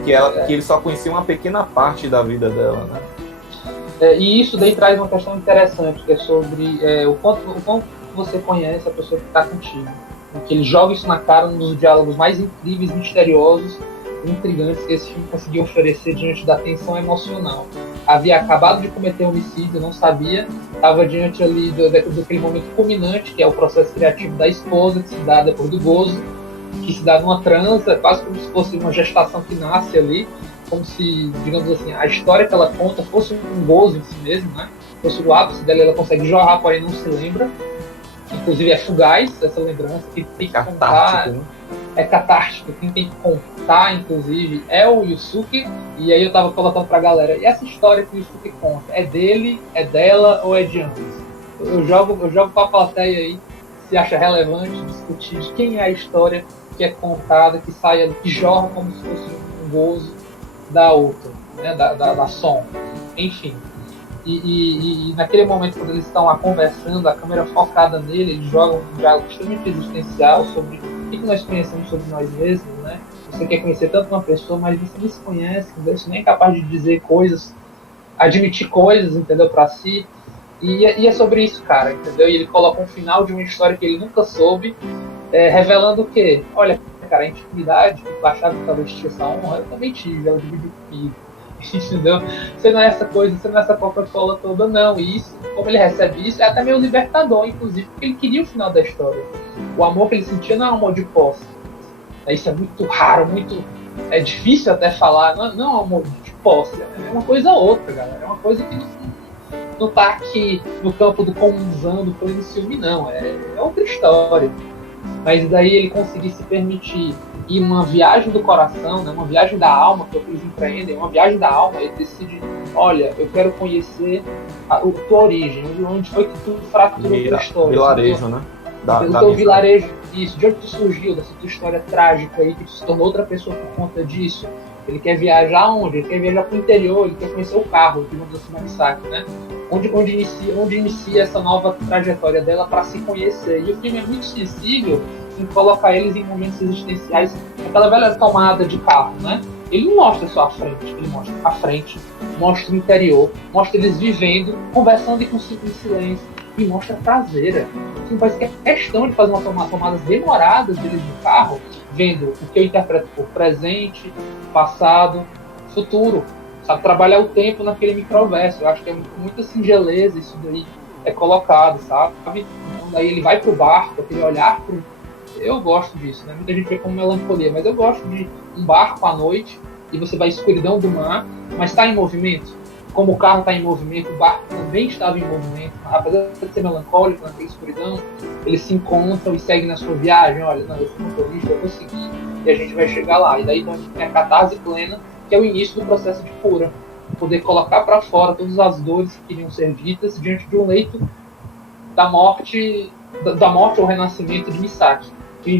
ele só conhecia uma pequena parte da vida dela, né? E isso daí traz uma questão interessante, que é sobre o quanto você conhece a pessoa que está contigo. Porque ele joga isso na cara, um dos diálogos mais incríveis, misteriosos e intrigantes que esse filme conseguiu oferecer diante da tensão emocional. Havia acabado de cometer homicídio, não sabia, estava diante ali daquele momento culminante, que é o processo criativo da esposa, que se dá depois do gozo, que se dá numa transa, quase como se fosse uma gestação que nasce ali, como se, digamos assim, a história que ela conta fosse um gozo em si mesmo, né? Fosse o ápice dela, ela consegue jorrar, porém não se lembra. Inclusive é fugaz essa lembrança, que tem que contar, né? É catártico, quem tem que contar, inclusive, é o Yusuke. E aí eu tava colocando pra galera, e essa história que o Yusuke conta, é dele, é dela ou é de ambos? Eu jogo pra plateia aí, se acha relevante discutir de quem é a história que é contada, que sai, que jorra como se fosse um gozo da outra, né, da som, enfim. E naquele momento, quando eles estão lá conversando, a câmera focada nele, eles jogam um diálogo extremamente existencial sobre o que nós conhecemos sobre nós mesmos, né? Você quer conhecer tanto uma pessoa, mas você não se conhece, entendeu? Você nem é capaz de dizer coisas, admitir coisas, entendeu, pra si. E é sobre isso, cara, entendeu? E ele coloca um final de uma história que ele nunca soube, revelando o quê? Olha, cara, a intimidade, eu achava que talvez tinha essa honra, eu também tive, ela dividiu comigo. Entendeu? Você não é essa coisa, você não é essa Coca-Cola toda, não. E isso, como ele recebe isso, é até meio libertador, inclusive, porque ele queria o final da história. O amor que ele sentia não é um amor de posse. Isso é muito raro, muito. É difícil até falar, não é um amor de posse, é uma coisa outra, galera. É uma coisa que não tá aqui no campo do comunzão, do pleno ciúme, não. É outra história. Mas daí ele conseguir se permitir ir uma viagem do coração, né, uma viagem da alma, que eles empreendem, uma viagem da alma, ele decide, olha, eu quero conhecer a tua origem, onde foi que tu fraturou a tua história. Vilarejo, né? O teu vilarejo, isso, de onde tu surgiu, dessa tua história trágica aí, que tu se tornou outra pessoa por conta disso. Ele quer viajar onde? Ele quer viajar pro interior, ele quer conhecer o carro, digamos assim, Nagasaki, né? Onde inicia essa nova trajetória dela para se conhecer. E o filme é muito sensível em colocar eles em momentos existenciais, aquela velha tomada de carro, né? Ele não mostra só a frente, ele mostra a frente, mostra o interior, mostra eles vivendo, conversando e com simples silêncio, e mostra a traseira. Assim, faz questão de fazer tomadas demoradas deles no carro, vendo o que eu interpreto por presente, passado, futuro. Sabe, trabalhar o tempo naquele microverso. Eu acho que é muita singeleza isso daí é colocado, sabe? Então daí ele vai pro barco, aquele olhar pro... Eu gosto disso, né? Muita gente vê como melancolia, mas eu gosto de um barco à noite e você vai à escuridão do mar, mas está em movimento. Como o carro está em movimento, o barco também estava em movimento. Apesar de ser melancólico naquela escuridão, eles se encontram e seguem na sua viagem. Olha, não, eu sou motorista, eu vou seguir e a gente vai chegar lá. E daí então, a gente tem a catarse plena, que é o início do processo de cura. Poder colocar para fora todas as dores que queriam ser ditas diante de um leito da morte ou renascimento de Misaki,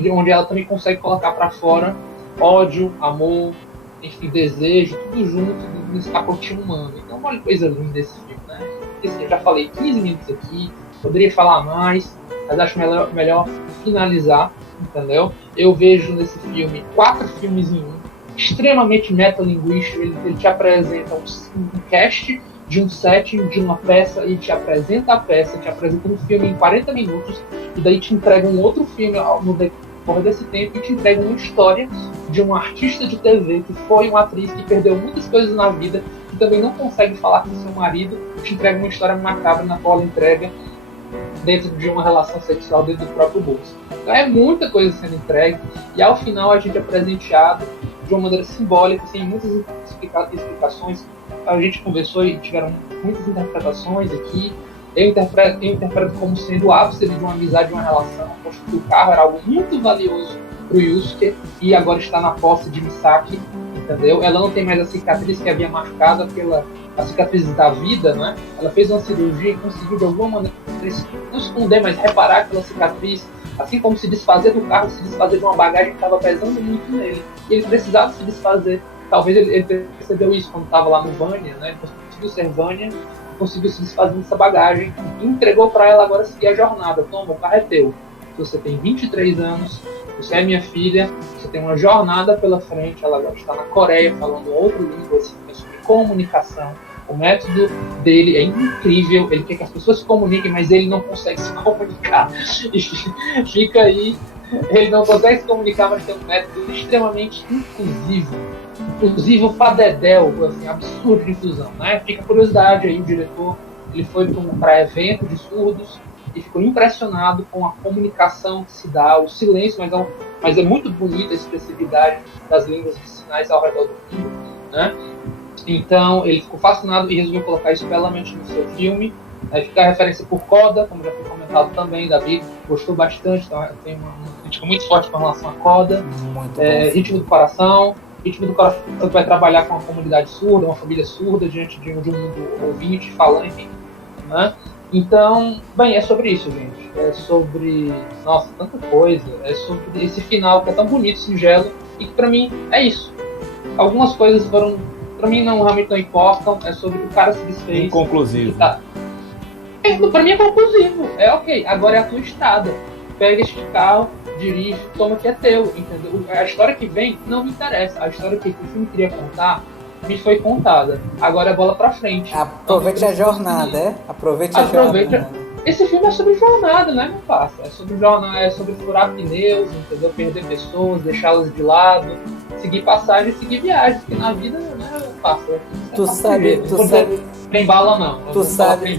onde ela também consegue colocar para fora ódio, amor, enfim, desejo, tudo junto nesse pacotinho humano. Então, olha que coisa linda desse filme, né? Assim, eu já falei 15 minutos aqui, poderia falar mais, mas acho melhor finalizar, entendeu? Eu vejo nesse filme 4 filmes em um, extremamente metalinguístico. Ele te apresenta um cast de um setting, de uma peça, e te apresenta a peça, te apresenta um filme em 40 minutos, e daí te entrega um outro filme no decorrer desse tempo, e te entrega uma história de uma artista de TV que foi uma atriz que perdeu muitas coisas na vida, que também não consegue falar com seu marido, te entrega uma história macabra na qual ela entrega dentro de uma relação sexual dentro do próprio bolso. Então é muita coisa sendo entregue, e ao final a gente é presenteado de uma maneira simbólica, sem muitas explicações. A gente conversou e tiveram muitas interpretações aqui. Eu interpreto como sendo o ápice de uma amizade, de uma relação. Acho que o carro era algo muito valioso para o Yusuke, e agora está na posse de Misaki, entendeu? Ela não tem mais a cicatriz que havia marcada a cicatriz da vida, né? Ela fez uma cirurgia e conseguiu de alguma maneira não esconder, mas reparar aquela cicatriz, assim como se desfazer do carro, se desfazer de uma bagagem que estava pesando muito nele. E ele precisava se desfazer. Talvez ele percebeu isso quando estava lá no Vânia, né? Ele conseguiu ser Vânia, conseguiu se desfazer dessa bagagem e entregou para ela agora seguir a jornada. Toma, o carro é teu. Você tem 23 anos, você é minha filha, você tem uma jornada pela frente. Ela agora está na Coreia falando outra língua, assim, sobre comunicação. O método dele é incrível, ele quer que as pessoas se comuniquem, mas ele não consegue se comunicar. E fica aí, ele não consegue se comunicar, mas tem um método extremamente inclusivo para dedéu, assim, absurdo de inclusão, né? Fica a curiosidade aí, o diretor, ele foi para evento de surdos e ficou impressionado com a comunicação que se dá, o silêncio, mas é muito bonita a expressividade das línguas de sinais ao redor do mundo, né? Então ele ficou fascinado e resolveu colocar isso belamente no seu filme. Fica a referência por Coda, como já foi comentado também, Davi gostou bastante, então tem uma crítica muito forte com relação a Coda. Ritmo do Coração vai trabalhar com uma comunidade surda, uma família surda, diante de um mundo ouvinte, falante, né? Então, bem, é sobre isso, gente. É sobre, nossa, tanta coisa. É sobre esse final que é tão bonito, singelo, e que pra mim é isso. Algumas coisas foram, pra mim, realmente não importam. É sobre o cara se desfez. Inconclusivo. Pra mim é conclusivo. É ok, agora é a tua estrada. Pega este carro, dirige, toma que é teu, entendeu? A história que vem não me interessa. A história que o filme queria contar me foi contada. Agora é bola pra frente. Aproveite a jornada, é? Aproveite a jornada. Esse filme é sobre jornada, né, meu parceiro? É sobre jornada, é sobre furar pneus, entendeu? Perder pessoas, deixá-las de lado, seguir passagem e seguir viagem, porque na vida, né, parceiro? Tu sabe. Tem bala não. Tu sabe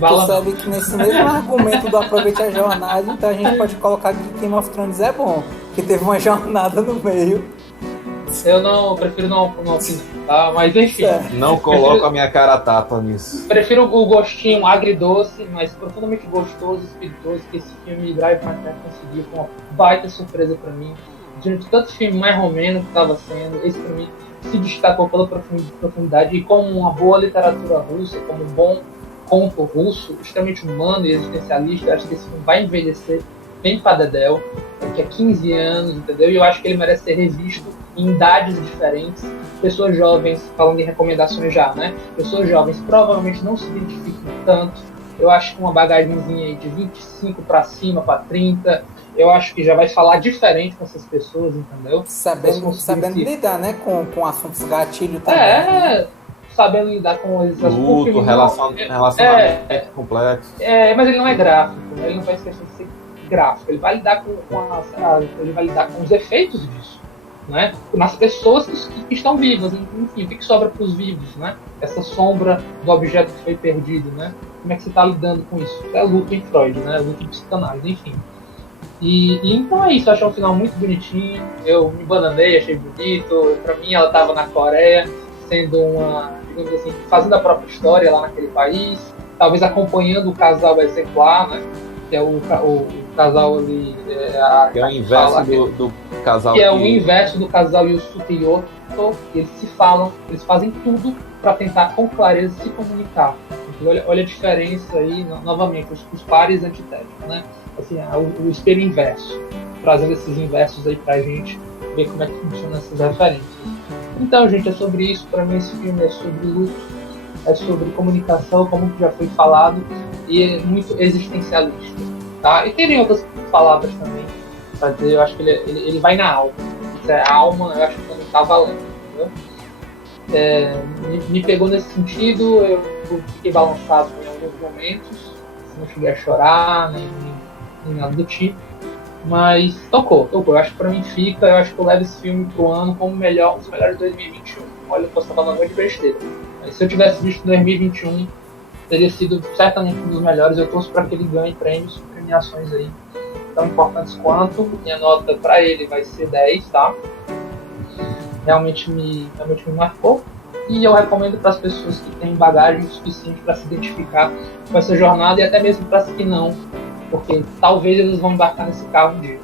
que nesse mesmo argumento do aproveite a jornada, então a gente pode colocar que Game of Thrones é bom, que teve uma jornada no meio. Eu prefiro não opinar, tá? Mas enfim. Não coloco a minha cara a tapa nisso. Prefiro o gostinho agridoce, mas profundamente gostoso, espirituoso, que esse filme Drive My Car conseguiu, com uma baita surpresa pra mim. Diante de tanto filme mais romeno que estava sendo, esse pra mim se destacou pela profundidade, e como uma boa literatura russa, como um bom conto russo, extremamente humano e existencialista. Acho que esse filme vai envelhecer bem padedel, que é 15 anos, entendeu? E eu acho que ele merece ser revisto em idades diferentes. Pessoas jovens, falando em recomendações já, né? Pessoas jovens provavelmente não se identificam tanto. Eu acho que uma bagagenzinha aí de 25 para cima, para 30, eu acho que já vai falar diferente com essas pessoas, entendeu? Sabendo lidar, né, com assuntos gatilho também. Né? Sabendo lidar com eles. Luto, relacionamento complexo. Mas ele não é gráfico, né? Ele não faz questão de ser gráfico. Ele vai lidar ele vai lidar com os efeitos disso, né? Nas pessoas que estão vivas, enfim, o que sobra para os vivos, né? Essa sombra do objeto que foi perdido, né? Como é que você está lidando com isso? É luto em Freud, né? Luto em psicanálise, enfim. E então é isso, eu achei um final muito bonitinho, eu me bananei, achei bonito. Pra mim ela estava na Coreia, sendo uma, digamos assim, fazendo a própria história lá naquele país, talvez acompanhando o casal exemplar, né? Que é o casal ali. Que é o inverso do casal. Que é o inverso do casal Yusuke e Yoto. Eles se falam, eles fazem tudo para tentar com clareza se comunicar. Então, olha a diferença aí, novamente, os pares antitéticos, né? Assim, o espelho inverso, trazendo esses inversos aí pra gente ver como é que funcionam essas referências. Então, gente, é sobre isso. Para mim, esse filme é sobre luto, é sobre comunicação, como já foi falado, e é muito existencialista, tá? E tem outras palavras também para dizer. Eu acho que ele vai na alma. Isso é alma, eu acho que não tá valendo, entendeu? Me pegou nesse sentido. Eu fiquei balançado em alguns momentos, não cheguei a chorar, nem nada do tipo, mas tocou. Eu acho que pra mim fica, eu acho que eu levo esse filme pro ano como um dos melhores de 2021. Olha, eu posso estar falando muito de besteira, mas se eu tivesse visto em 2021, teria sido certamente um dos melhores. Eu torço para que ele ganhe prêmios, premiações aí tão importantes quanto. Minha nota para ele vai ser 10, tá? Realmente me marcou. E eu recomendo para as pessoas que têm bagagem suficiente para se identificar com essa jornada, e até mesmo para as que não, porque talvez eles vão embarcar nesse carro um dia.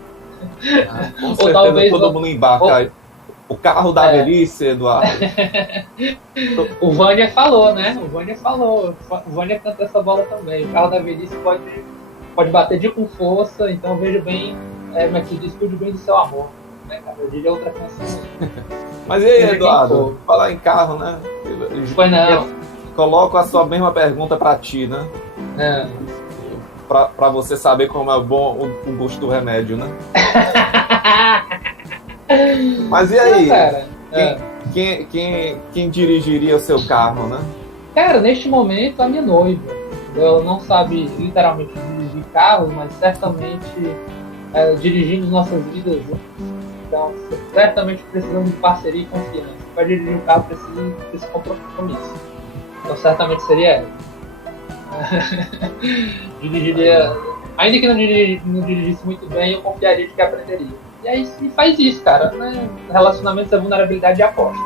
Com certeza, ou talvez todo mundo embarca. O carro da velhice, Eduardo. O Vânia falou, né? O Vânia canta essa bola também. O carro da velhice pode bater com força, então veja bem, como é que diz, cuide bem do seu amor. Né, cara? Eu diria outra canção. Mas e aí, Eduardo? Falar em carro, né? Foi não. Coloco a sua mesma pergunta para ti, né? Para você saber como é bom o gosto do remédio, né? Mas e aí? Quem dirigiria o seu carro, né? Cara, neste momento, a minha noiva. Ela não sabe literalmente dirigir carros, mas certamente dirigindo nossas vidas. Então, certamente precisamos de parceria e confiança. Para dirigir um carro, precisa desse compromisso. Então, certamente seria ela. Dirigiria. Ainda que não dirigisse muito bem, eu confiaria de que aprenderia. E aí faz isso, cara. Né? Relacionamentos é vulnerabilidade e aposta.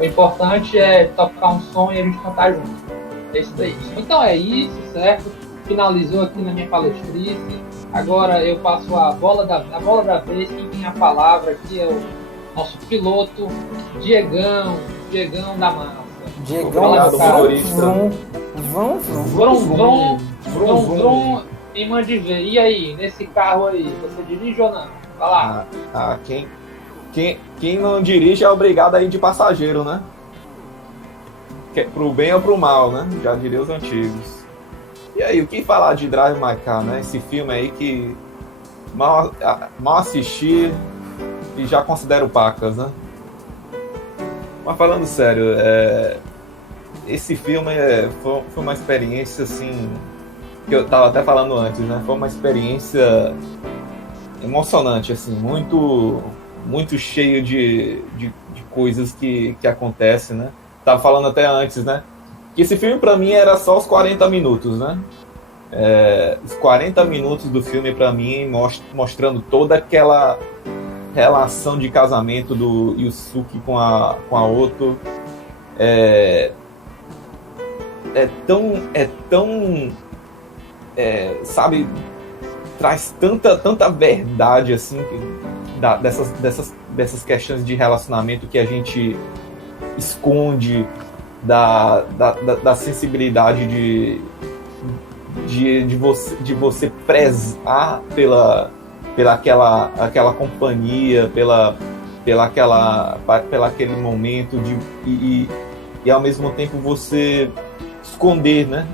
O importante é tocar um som e a gente cantar junto. É isso daí. Então é isso, certo? Finalizou aqui na minha palestrice. Agora eu passo a bola da vez. Quem tem a palavra aqui é o nosso piloto, Diegão da massa. Diegão da motorista. Vrum, e mande ver. E aí, nesse carro aí, você dirige ou não? Vai lá. Quem não dirige é obrigado a ir de passageiro, né? Pro bem ou pro mal, né? Já diria os antigos. E aí, o que falar de Drive My Car, né? Esse filme aí que mal assisti e já considero pacas, né? Mas falando sério, esse filme foi uma experiência, assim, que eu tava até falando antes, né? Foi uma experiência emocionante, assim, muito cheio de coisas que acontecem, né? Tava falando até antes, né? Que esse filme pra mim era só os 40 minutos, né? Os 40 minutos do filme pra mim mostrando toda aquela relação de casamento do Yusuke com a Oto. Sabe, traz tanta verdade assim dessas questões de relacionamento que a gente esconde, da sensibilidade de você prezar pela aquela companhia, pela aquele momento e ao mesmo tempo você esconder, né,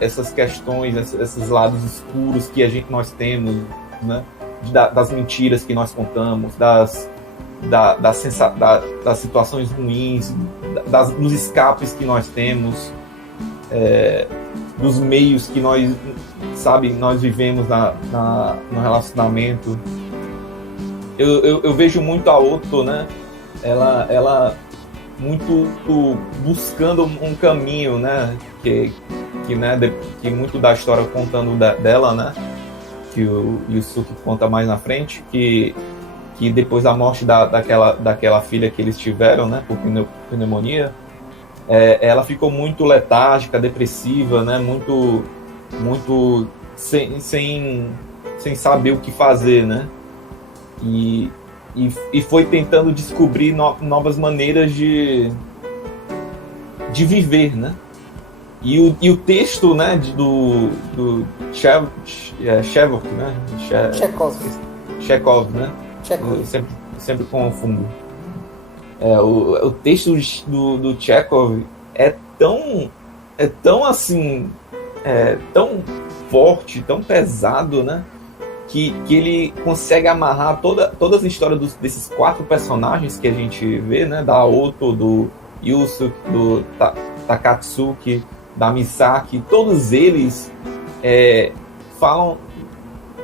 essas questões, esses lados escuros que nós temos, né, das mentiras que nós contamos, das situações ruins, dos escapes que nós temos, dos meios que nós vivemos no relacionamento. Eu vejo muito a Otto, né, ela muito buscando um caminho, né, que muito da história contando dela, né, que o Yusuke conta mais na frente, que depois da morte daquela filha que eles tiveram, né, por pneumonia, ela ficou muito letárgica, depressiva, né, muito sem saber o que fazer, né, e foi tentando descobrir novas maneiras de viver, né? E o texto, né, do Chekhov, né? Chekhov, né? Eu sempre confundo. O texto do Chekhov é tão assim, tão forte, tão pesado, né? Que ele consegue amarrar todas as histórias desses 4 personagens que a gente vê, né? Da Otto, do Yusuke, do Takatsuki, da Misaki. Todos eles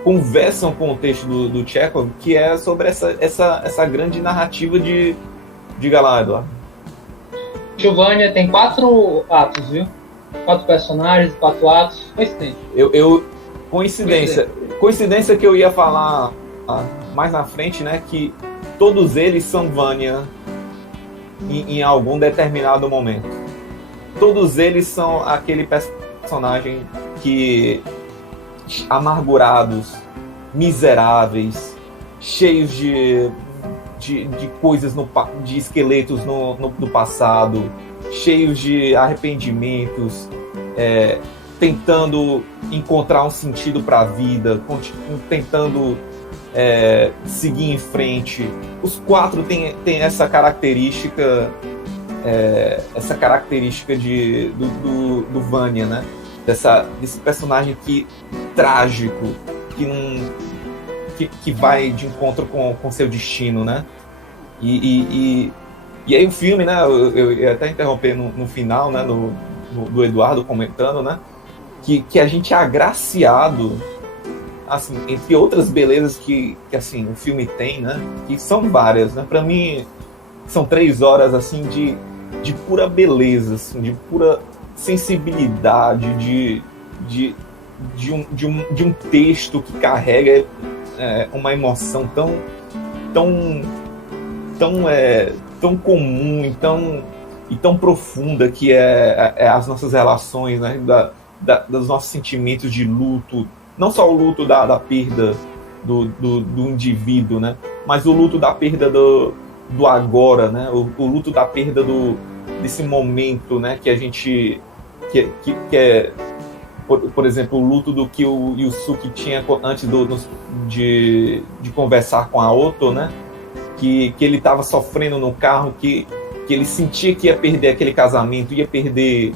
conversam com o texto do Chekhov, que é sobre essa grande narrativa de Galador. Castlevania tem 4 atos, viu? 4 personagens, 4 atos. Coincidência que eu ia falar mais na frente, né? Que todos eles são Vanya em algum determinado momento. Todos eles são aquele personagem que amargurados, miseráveis, cheios de coisas, de esqueletos no passado, cheios de arrependimentos, tentando encontrar um sentido para a vida, tentando seguir em frente. Os 4 têm essa característica, do Vanya, né? Desse personagem trágico, que vai de encontro com seu destino, né? E aí o filme, né? Eu ia até interromper no final, né? Do Eduardo comentando, né? Que a gente é agraciado, assim, entre outras belezas que assim, o filme tem, né? Que são várias, né? Para mim, são 3 horas, assim, de pura beleza, assim, de pura sensibilidade, de um texto que carrega uma emoção tão comum e tão profunda, que é as nossas relações, né? Dos nossos sentimentos de luto, não só o luto da perda do indivíduo, né? Mas o luto da perda do agora, né? O luto da perda desse momento, né? Que a gente que é, por exemplo, o luto do que o Yusuke tinha antes de conversar com a Otto, né? Que ele estava sofrendo no carro, que ele sentia que ia perder aquele casamento, ia perder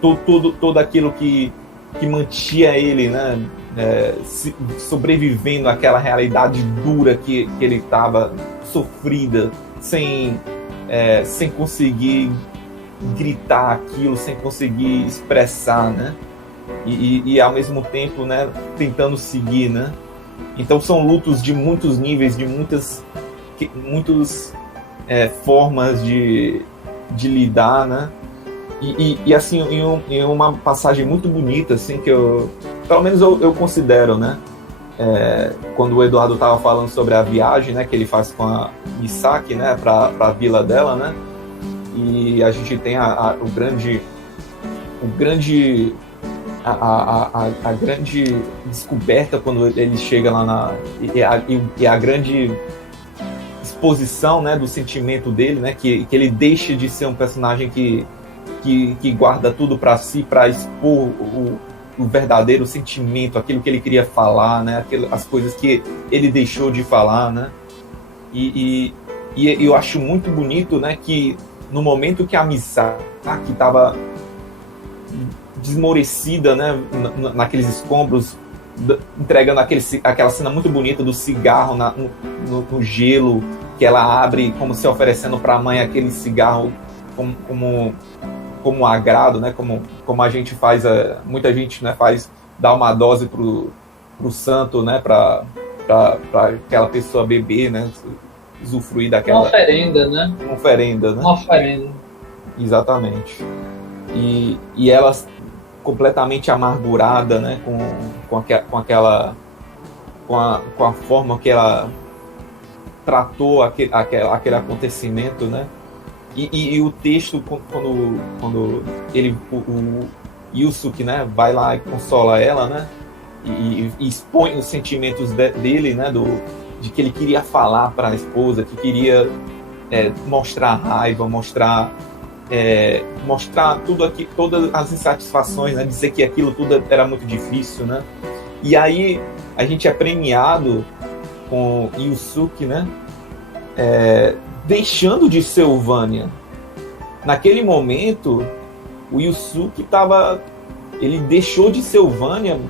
tudo aquilo que mantinha ele, né, sobrevivendo àquela realidade dura que ele estava, sofrida, sem conseguir gritar aquilo, sem conseguir expressar, né, e ao mesmo tempo, né, tentando seguir, né. Então são lutos de muitos níveis, de muitas formas de lidar, né? E assim, em uma passagem muito bonita, assim, que pelo menos eu considero, né? Quando o Eduardo estava falando sobre a viagem, né, que ele faz com a Misaki, né, para a vila dela, né? E a gente tem a grande descoberta quando ele chega lá e a grande exposição, né, do sentimento dele, né, que ele deixa de ser um personagem que que guarda tudo para si, para expor o verdadeiro sentimento, aquilo que ele queria falar, né? As coisas que ele deixou de falar, né? E eu acho muito bonito, né, que no momento que a Misaki estava desmorecida, né, naqueles escombros, entregando aquela cena muito bonita do cigarro no gelo, que ela abre como se oferecendo para a mãe aquele cigarro como agrado, né, como a gente faz, muita gente, né, dá uma dose pro santo, né, para aquela pessoa beber, né, usufruir daquela... Uma oferenda, né? Uma oferenda, né? Uma oferenda. Exatamente. E ela completamente amargurada, né, com a forma que ela tratou aquele acontecimento, né? E o texto, quando o Yusuke, né, vai lá e consola ela, né, e expõe os sentimentos dele, né, de que ele queria falar para a esposa, que queria mostrar raiva, mostrar tudo aqui, todas as insatisfações, né, dizer que aquilo tudo era muito difícil, né? E aí a gente é premiado com Yusuke, né, deixando de ser o Vanya. Naquele momento, o Yusuke ele deixou de ser o Vanya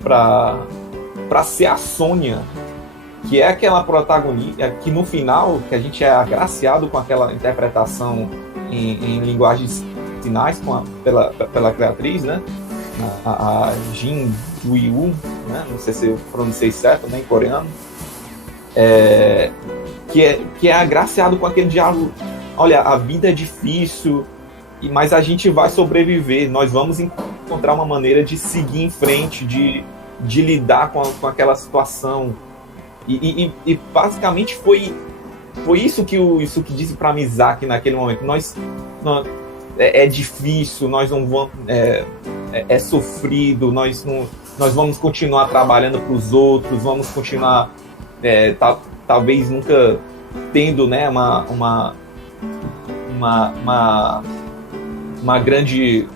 para ser a Sônia, que é aquela protagonista que no final, que a gente é agraciado com aquela interpretação em linguagens sinais pela criatriz, né? A Jin Ju-Yu, né? Não sei se eu pronunciei certo, né, em coreano, que é agraciado com aquele diálogo. Olha, a vida é difícil, mas a gente vai sobreviver, nós vamos encontrar uma maneira de seguir em frente, de lidar com aquela situação. E basicamente foi isso que o Yusuke disse para Misaki naquele momento. É difícil, nós não vamos, é sofrido, nós vamos continuar trabalhando para os outros, vamos continuar talvez nunca tendo, né, uma grande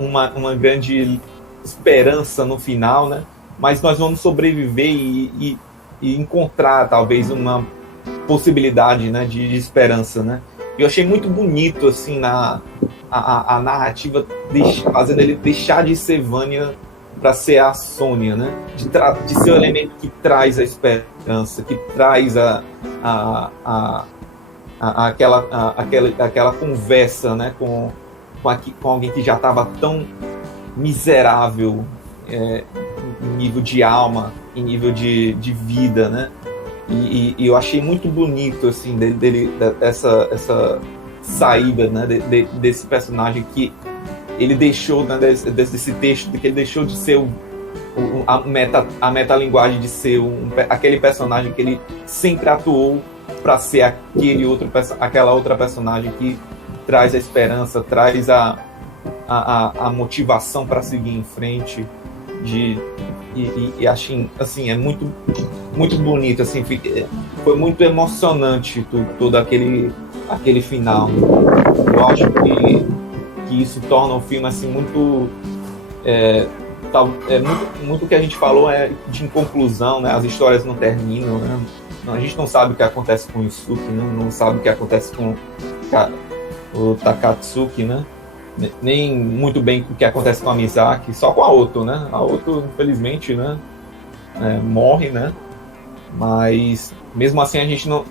uma grande esperança no final, né? Mas nós vamos sobreviver e encontrar talvez uma possibilidade, né, de esperança, né? Eu achei muito bonito assim a narrativa fazendo ele deixar de ser Vanya para ser a Sônia, né? De ser o elemento que traz a esperança, que traz aquela conversa, né, com alguém que já estava tão miserável em nível de alma, em nível de vida, né? E eu achei muito bonito assim essa saída, né, desse personagem que ele deixou, né, desse texto, de que ele deixou de ser a metalinguagem de ser aquele personagem que ele sempre atuou para ser aquela outra personagem que traz a esperança, traz a motivação para seguir em frente. E acho assim, é muito, muito bonito, assim, foi muito emocionante todo aquele final. Eu acho que isso torna o filme assim muito muito que a gente falou de inconclusão, né? As histórias não terminam, né? A gente não sabe o que acontece com o Yusuke, né? Não sabe o que acontece com o Takatsuki, né? Nem muito bem o que acontece com a Misaki, só com a Oto, né? A Oto, infelizmente, né, morre, né? Mas mesmo assim a gente não,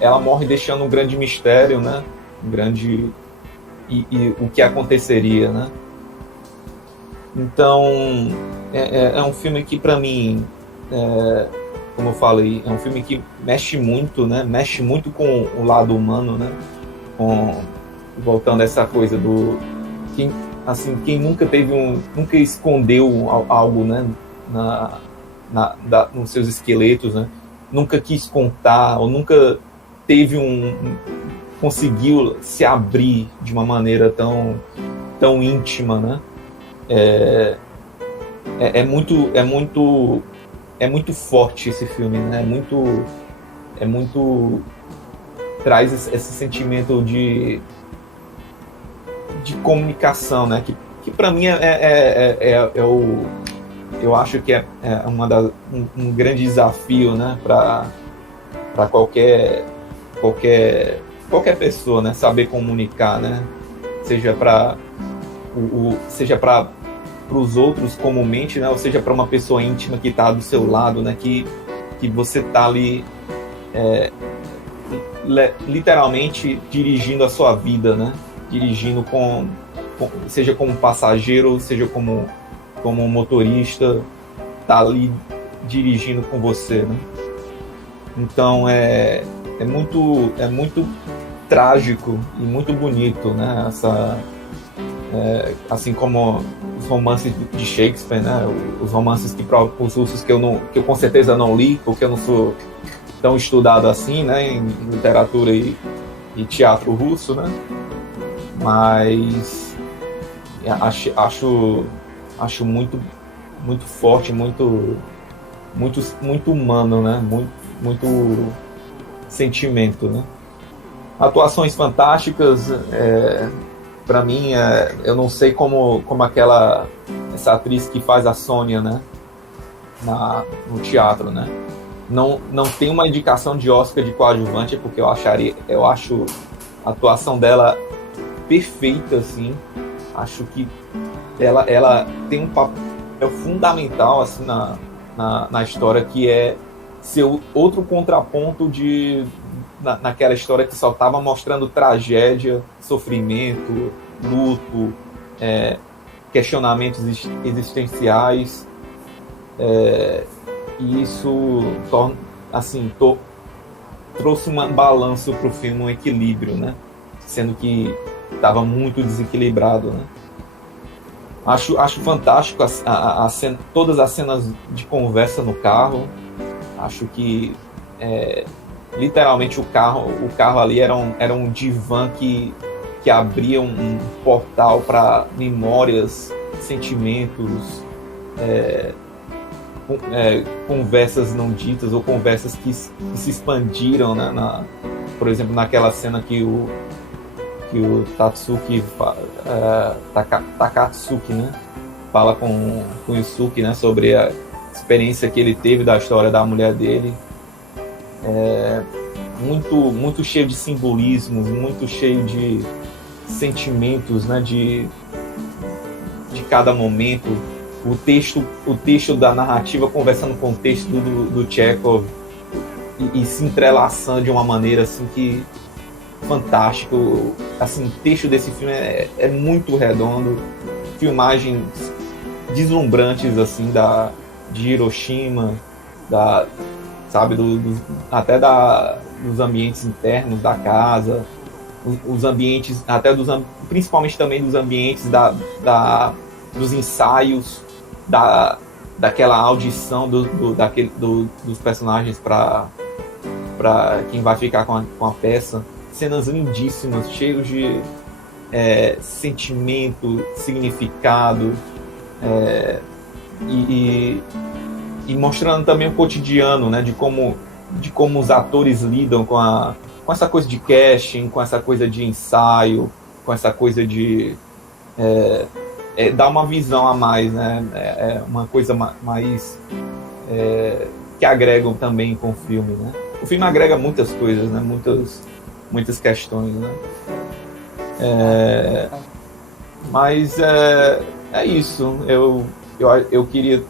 ela morre deixando um grande mistério, né? Um grande e o que aconteceria, né? Então é um filme que para mim, como eu falei, é um filme que mexe muito, né? Mexe muito com o lado humano, né? Voltando a essa coisa do quem nunca nunca escondeu algo, né, nos seus esqueletos, né, nunca quis contar ou nunca teve conseguiu se abrir de uma maneira tão íntima, né? É muito forte esse filme, né? É muito traz esse sentimento de comunicação, né? Que para mim eu acho que é um grande desafio, né? Para qualquer pessoa, né? Saber comunicar, né? Seja para os outros comumente, né? Ou seja para uma pessoa íntima que está do seu lado, né? Que você está ali literalmente dirigindo a sua vida, né? Dirigindo seja como passageiro, seja como motorista, tá ali dirigindo com você, né? Então é muito trágico e muito bonito, né? Assim como os romances de Shakespeare, né? Os romances os russos que eu com certeza não li, porque eu não sou tão estudado assim, né? Em literatura e teatro russo, né? Mas acho muito forte, muito humano, né? Muito sentimento, né? Atuações fantásticas. Para mim, eu não sei como essa atriz que faz a Sônia, né? No teatro, né? Não tem uma indicação de Oscar de coadjuvante, porque eu acho a atuação dela perfeita, assim. Acho que ela tem um papel fundamental assim na história, que é ser outro contraponto naquela história que só estava mostrando tragédia, sofrimento, luto, questionamentos existenciais, e isso trouxe um balanço para o filme, um equilíbrio, né? Sendo que estava muito desequilibrado, né? Acho fantástico todas as cenas de conversa no carro. Acho que literalmente o carro ali era um divã que abria um portal para memórias, sentimentos, conversas não ditas ou conversas que se expandiram, né? Por exemplo, naquela cena que o Takatsuki, né? Fala com o Yusuke, né? Sobre a experiência que ele teve da história da mulher dele. Muito cheio de simbolismos, muito cheio de sentimentos, né? De cada momento. O texto da narrativa conversando com o texto do Chekhov e se entrelaçando de uma maneira assim que fantástico. Assim, o texto desse filme é muito redondo, filmagens deslumbrantes assim de Hiroshima, sabe, até dos ambientes internos da casa, os ambientes, até principalmente também dos ambientes dos ensaios, daquela audição dos personagens para quem vai ficar com a peça. Cenas lindíssimas, cheios de sentimento, significado, e mostrando também o cotidiano, né, de como os atores lidam com essa coisa de casting, com essa coisa de ensaio, com essa coisa de dar uma visão a mais, né, uma coisa mais que agregam também com o filme, né. O filme agrega muitas coisas, né, muitas questões, né. Mas é isso. Eu queria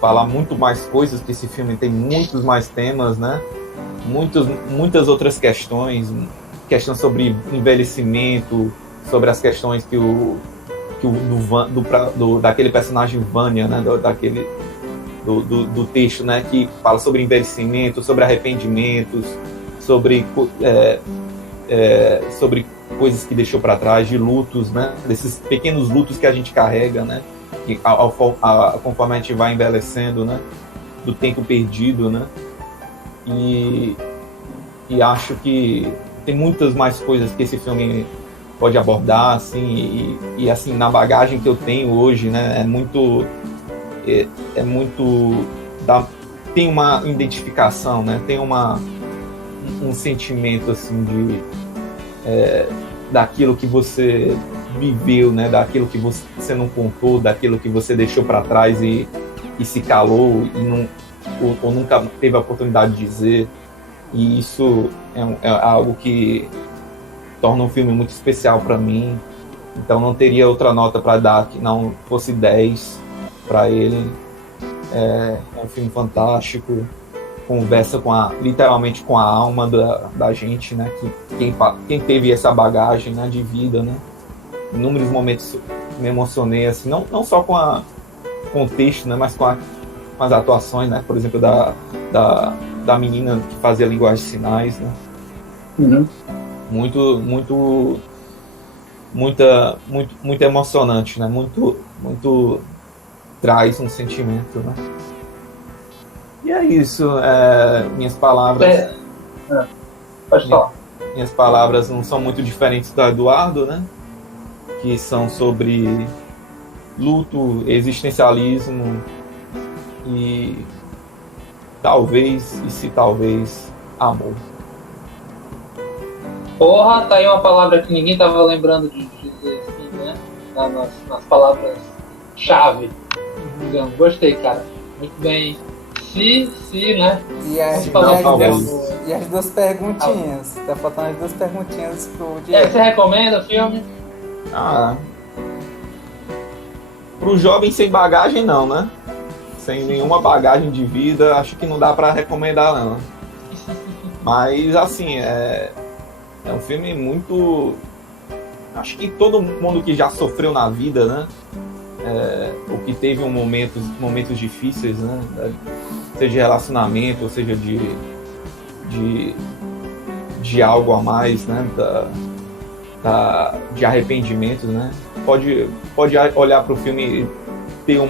falar muito mais coisas, que esse filme tem muitos mais temas, né? Muitas outras questões sobre envelhecimento, sobre as questões daquele personagem Vanya, né? Do texto, né? Que fala sobre envelhecimento, sobre arrependimentos, sobre coisas que deixou para trás, de lutos, né? Desses pequenos lutos que a gente carrega, né? Que conforme a gente vai envelhecendo, né? Do tempo perdido, né? E acho que tem muitas mais coisas que esse filme pode abordar, assim, e assim, na bagagem que eu tenho hoje, né? Tem uma identificação, né? Tem um sentimento, assim, daquilo que você viveu, né? Daquilo que você não contou, daquilo que você deixou para trás e se calou e não, ou nunca teve a oportunidade de dizer. E isso é algo que torna um filme muito especial para mim. Então não teria outra nota para dar que não fosse 10 para ele. É um filme fantástico, conversa literalmente com a alma da gente, né? Quem teve essa bagagem, né, de vida, né? Inúmeros momentos me emocionei, assim, não só com o texto, né, mas com as atuações, né? Por exemplo, da menina que fazia linguagem de sinais, né? Uhum. Muito emocionante, né? Muito traz um sentimento, né? E é isso. Minhas palavras. Pode falar. Minhas palavras não são muito diferentes do Eduardo, né? Que são sobre luto, existencialismo e talvez, amor. Porra, tá aí uma palavra que ninguém tava lembrando de dizer assim, né? Nas palavras-chave. Gostei, cara. Muito bem. Se, né? E as duas perguntinhas. Tá faltando as duas perguntinhas pro Diego. Você recomenda o filme? Pro jovem sem bagagem, não, né? Sem nenhuma bagagem de vida, acho que não dá pra recomendar, não. Mas, assim, é um filme muito... Acho que todo mundo que já sofreu na vida, né? Ou que teve momentos difíceis, né? Seja de relacionamento, ou seja de algo a mais, né? De arrependimento, né? Pode olhar para o filme e ter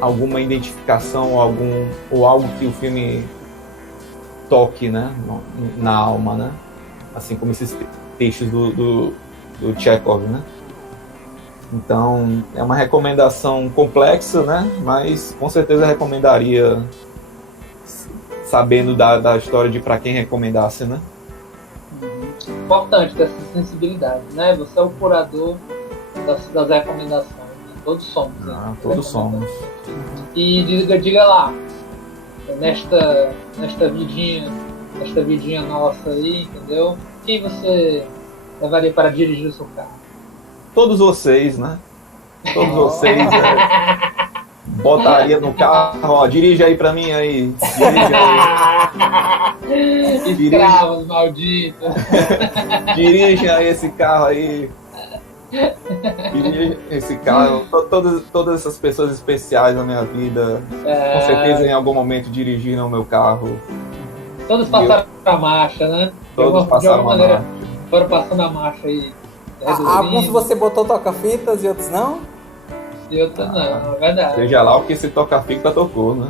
alguma identificação ou algo que o filme toque, né? Na alma, né? Assim como esses textos do Chekhov, né? Então, é uma recomendação complexa, né? Mas com certeza recomendaria sabendo da história de para quem recomendasse, né? Importante dessa sensibilidade, né? Você é o curador das recomendações. Todos somos, né? Todos somos. E diga lá, nesta vidinha nossa aí, entendeu? Quem você levaria para dirigir o seu carro? Todos vocês, né? Todos vocês. Botaria no carro, ó, dirige aí pra mim aí. Escravos malditos. Dirige aí esse carro aí. Dirige esse carro. Todas essas pessoas especiais na minha vida, com certeza em algum momento dirigiram o meu carro. Todos passaram a marcha, né? Todos passaram a marcha. Foram passando a marcha aí. Alguns você botou toca-fitas e outros não? E outros não, é verdade. Seja lá o que se toca-fita tocou, né?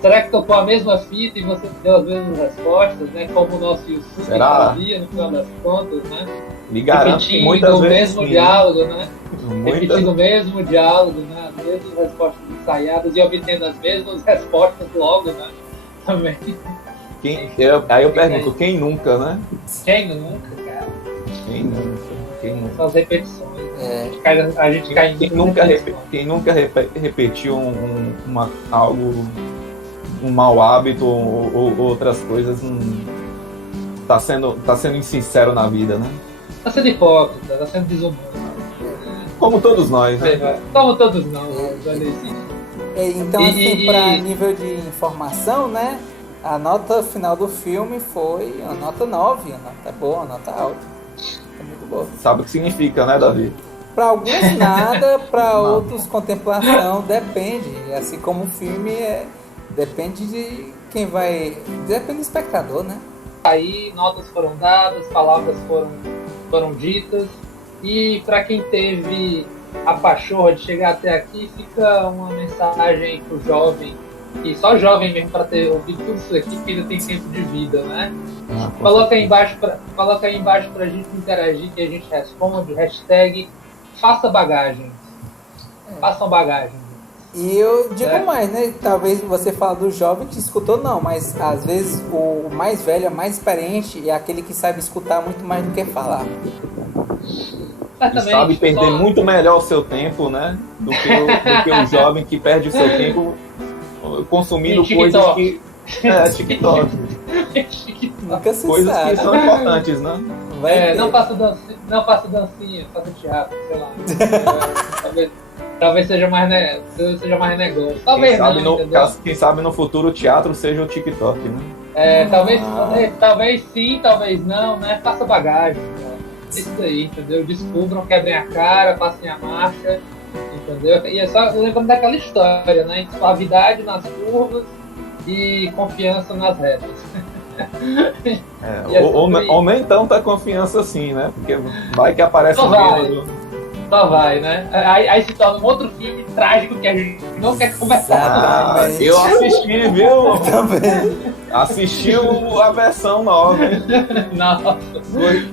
Será que tocou a mesma fita e você deu as mesmas respostas, né? Como o nosso Yusuke fazia no final das contas, né? Me garanto que muitas vezes repetindo o mesmo diálogo, né? Repetindo o mesmo diálogo, né? As mesmas respostas ensaiadas e obtendo as mesmas respostas logo, né? Também. Aí eu pergunto, quem nunca, né? Quem nunca, cara? Quem nunca? São as repetições. A gente cai em quem nunca repetiu um mau hábito ou outras coisas, tá sendo insincero na vida, né? Tá sendo hipócrita, tá sendo desumano. Como todos nós, né? Como todos nós, Então, assim, para nível de informação, né? A nota final do filme foi uma nota 9, uma nota boa, uma nota alta. É muito boa. Sabe o que significa, né, Davi? Para alguns nada, para outros contemplação, depende. Assim como o filme depende de quem vai... Depende do espectador, né? Aí notas foram dadas, palavras foram ditas. E para quem teve a pachorra de chegar até aqui, fica uma mensagem pro jovem, e só jovem mesmo para ter ouvido tudo isso aqui, porque ainda tem tempo de vida, né? Coloca aí embaixo pra gente interagir, que a gente responde, hashtag faça bagagem. Façam bagagem. E eu digo mais, né? Talvez você fala do jovem que escutou, não, mas às vezes o mais velho, o mais experiente é aquele que sabe escutar muito mais do que falar. E sabe perder muito melhor o seu tempo, né? Do que o jovem que perde o seu tempo consumindo coisas que. TikTok. Nunca se Coisas sabe. que são importantes, né? Não faça dancinha, faça teatro, sei lá. Talvez seja mais negócio. Talvez Quem sabe no futuro o teatro seja o TikTok, né? Talvez sim, talvez não, né? Faça bagagem. Né? Isso aí, entendeu? Descubram, quebrem a cara, passem a marcha, entendeu? E é só lembrando daquela história, né? Suavidade nas curvas e confiança nas retas. Ou nem tanta confiança assim, né? Porque vai que aparece Só vai, né? Aí se torna um outro filme trágico que a gente não quer conversar. Eu assisti, viu? Também. Assistiu a versão nova, hein? Nossa.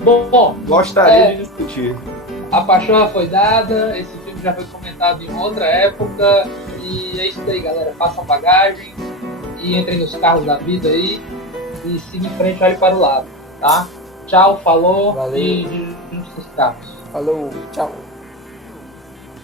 Bom, gostaria de discutir. A Paixão Foi Dada, esse filme já foi comentado em outra época. E é isso aí, galera. Façam bagagem e entrem nos carros da vida aí. E siga em frente, olhe para o lado, tá? Tchau, falou. Valeu. E juntos os carros. Falou, tchau.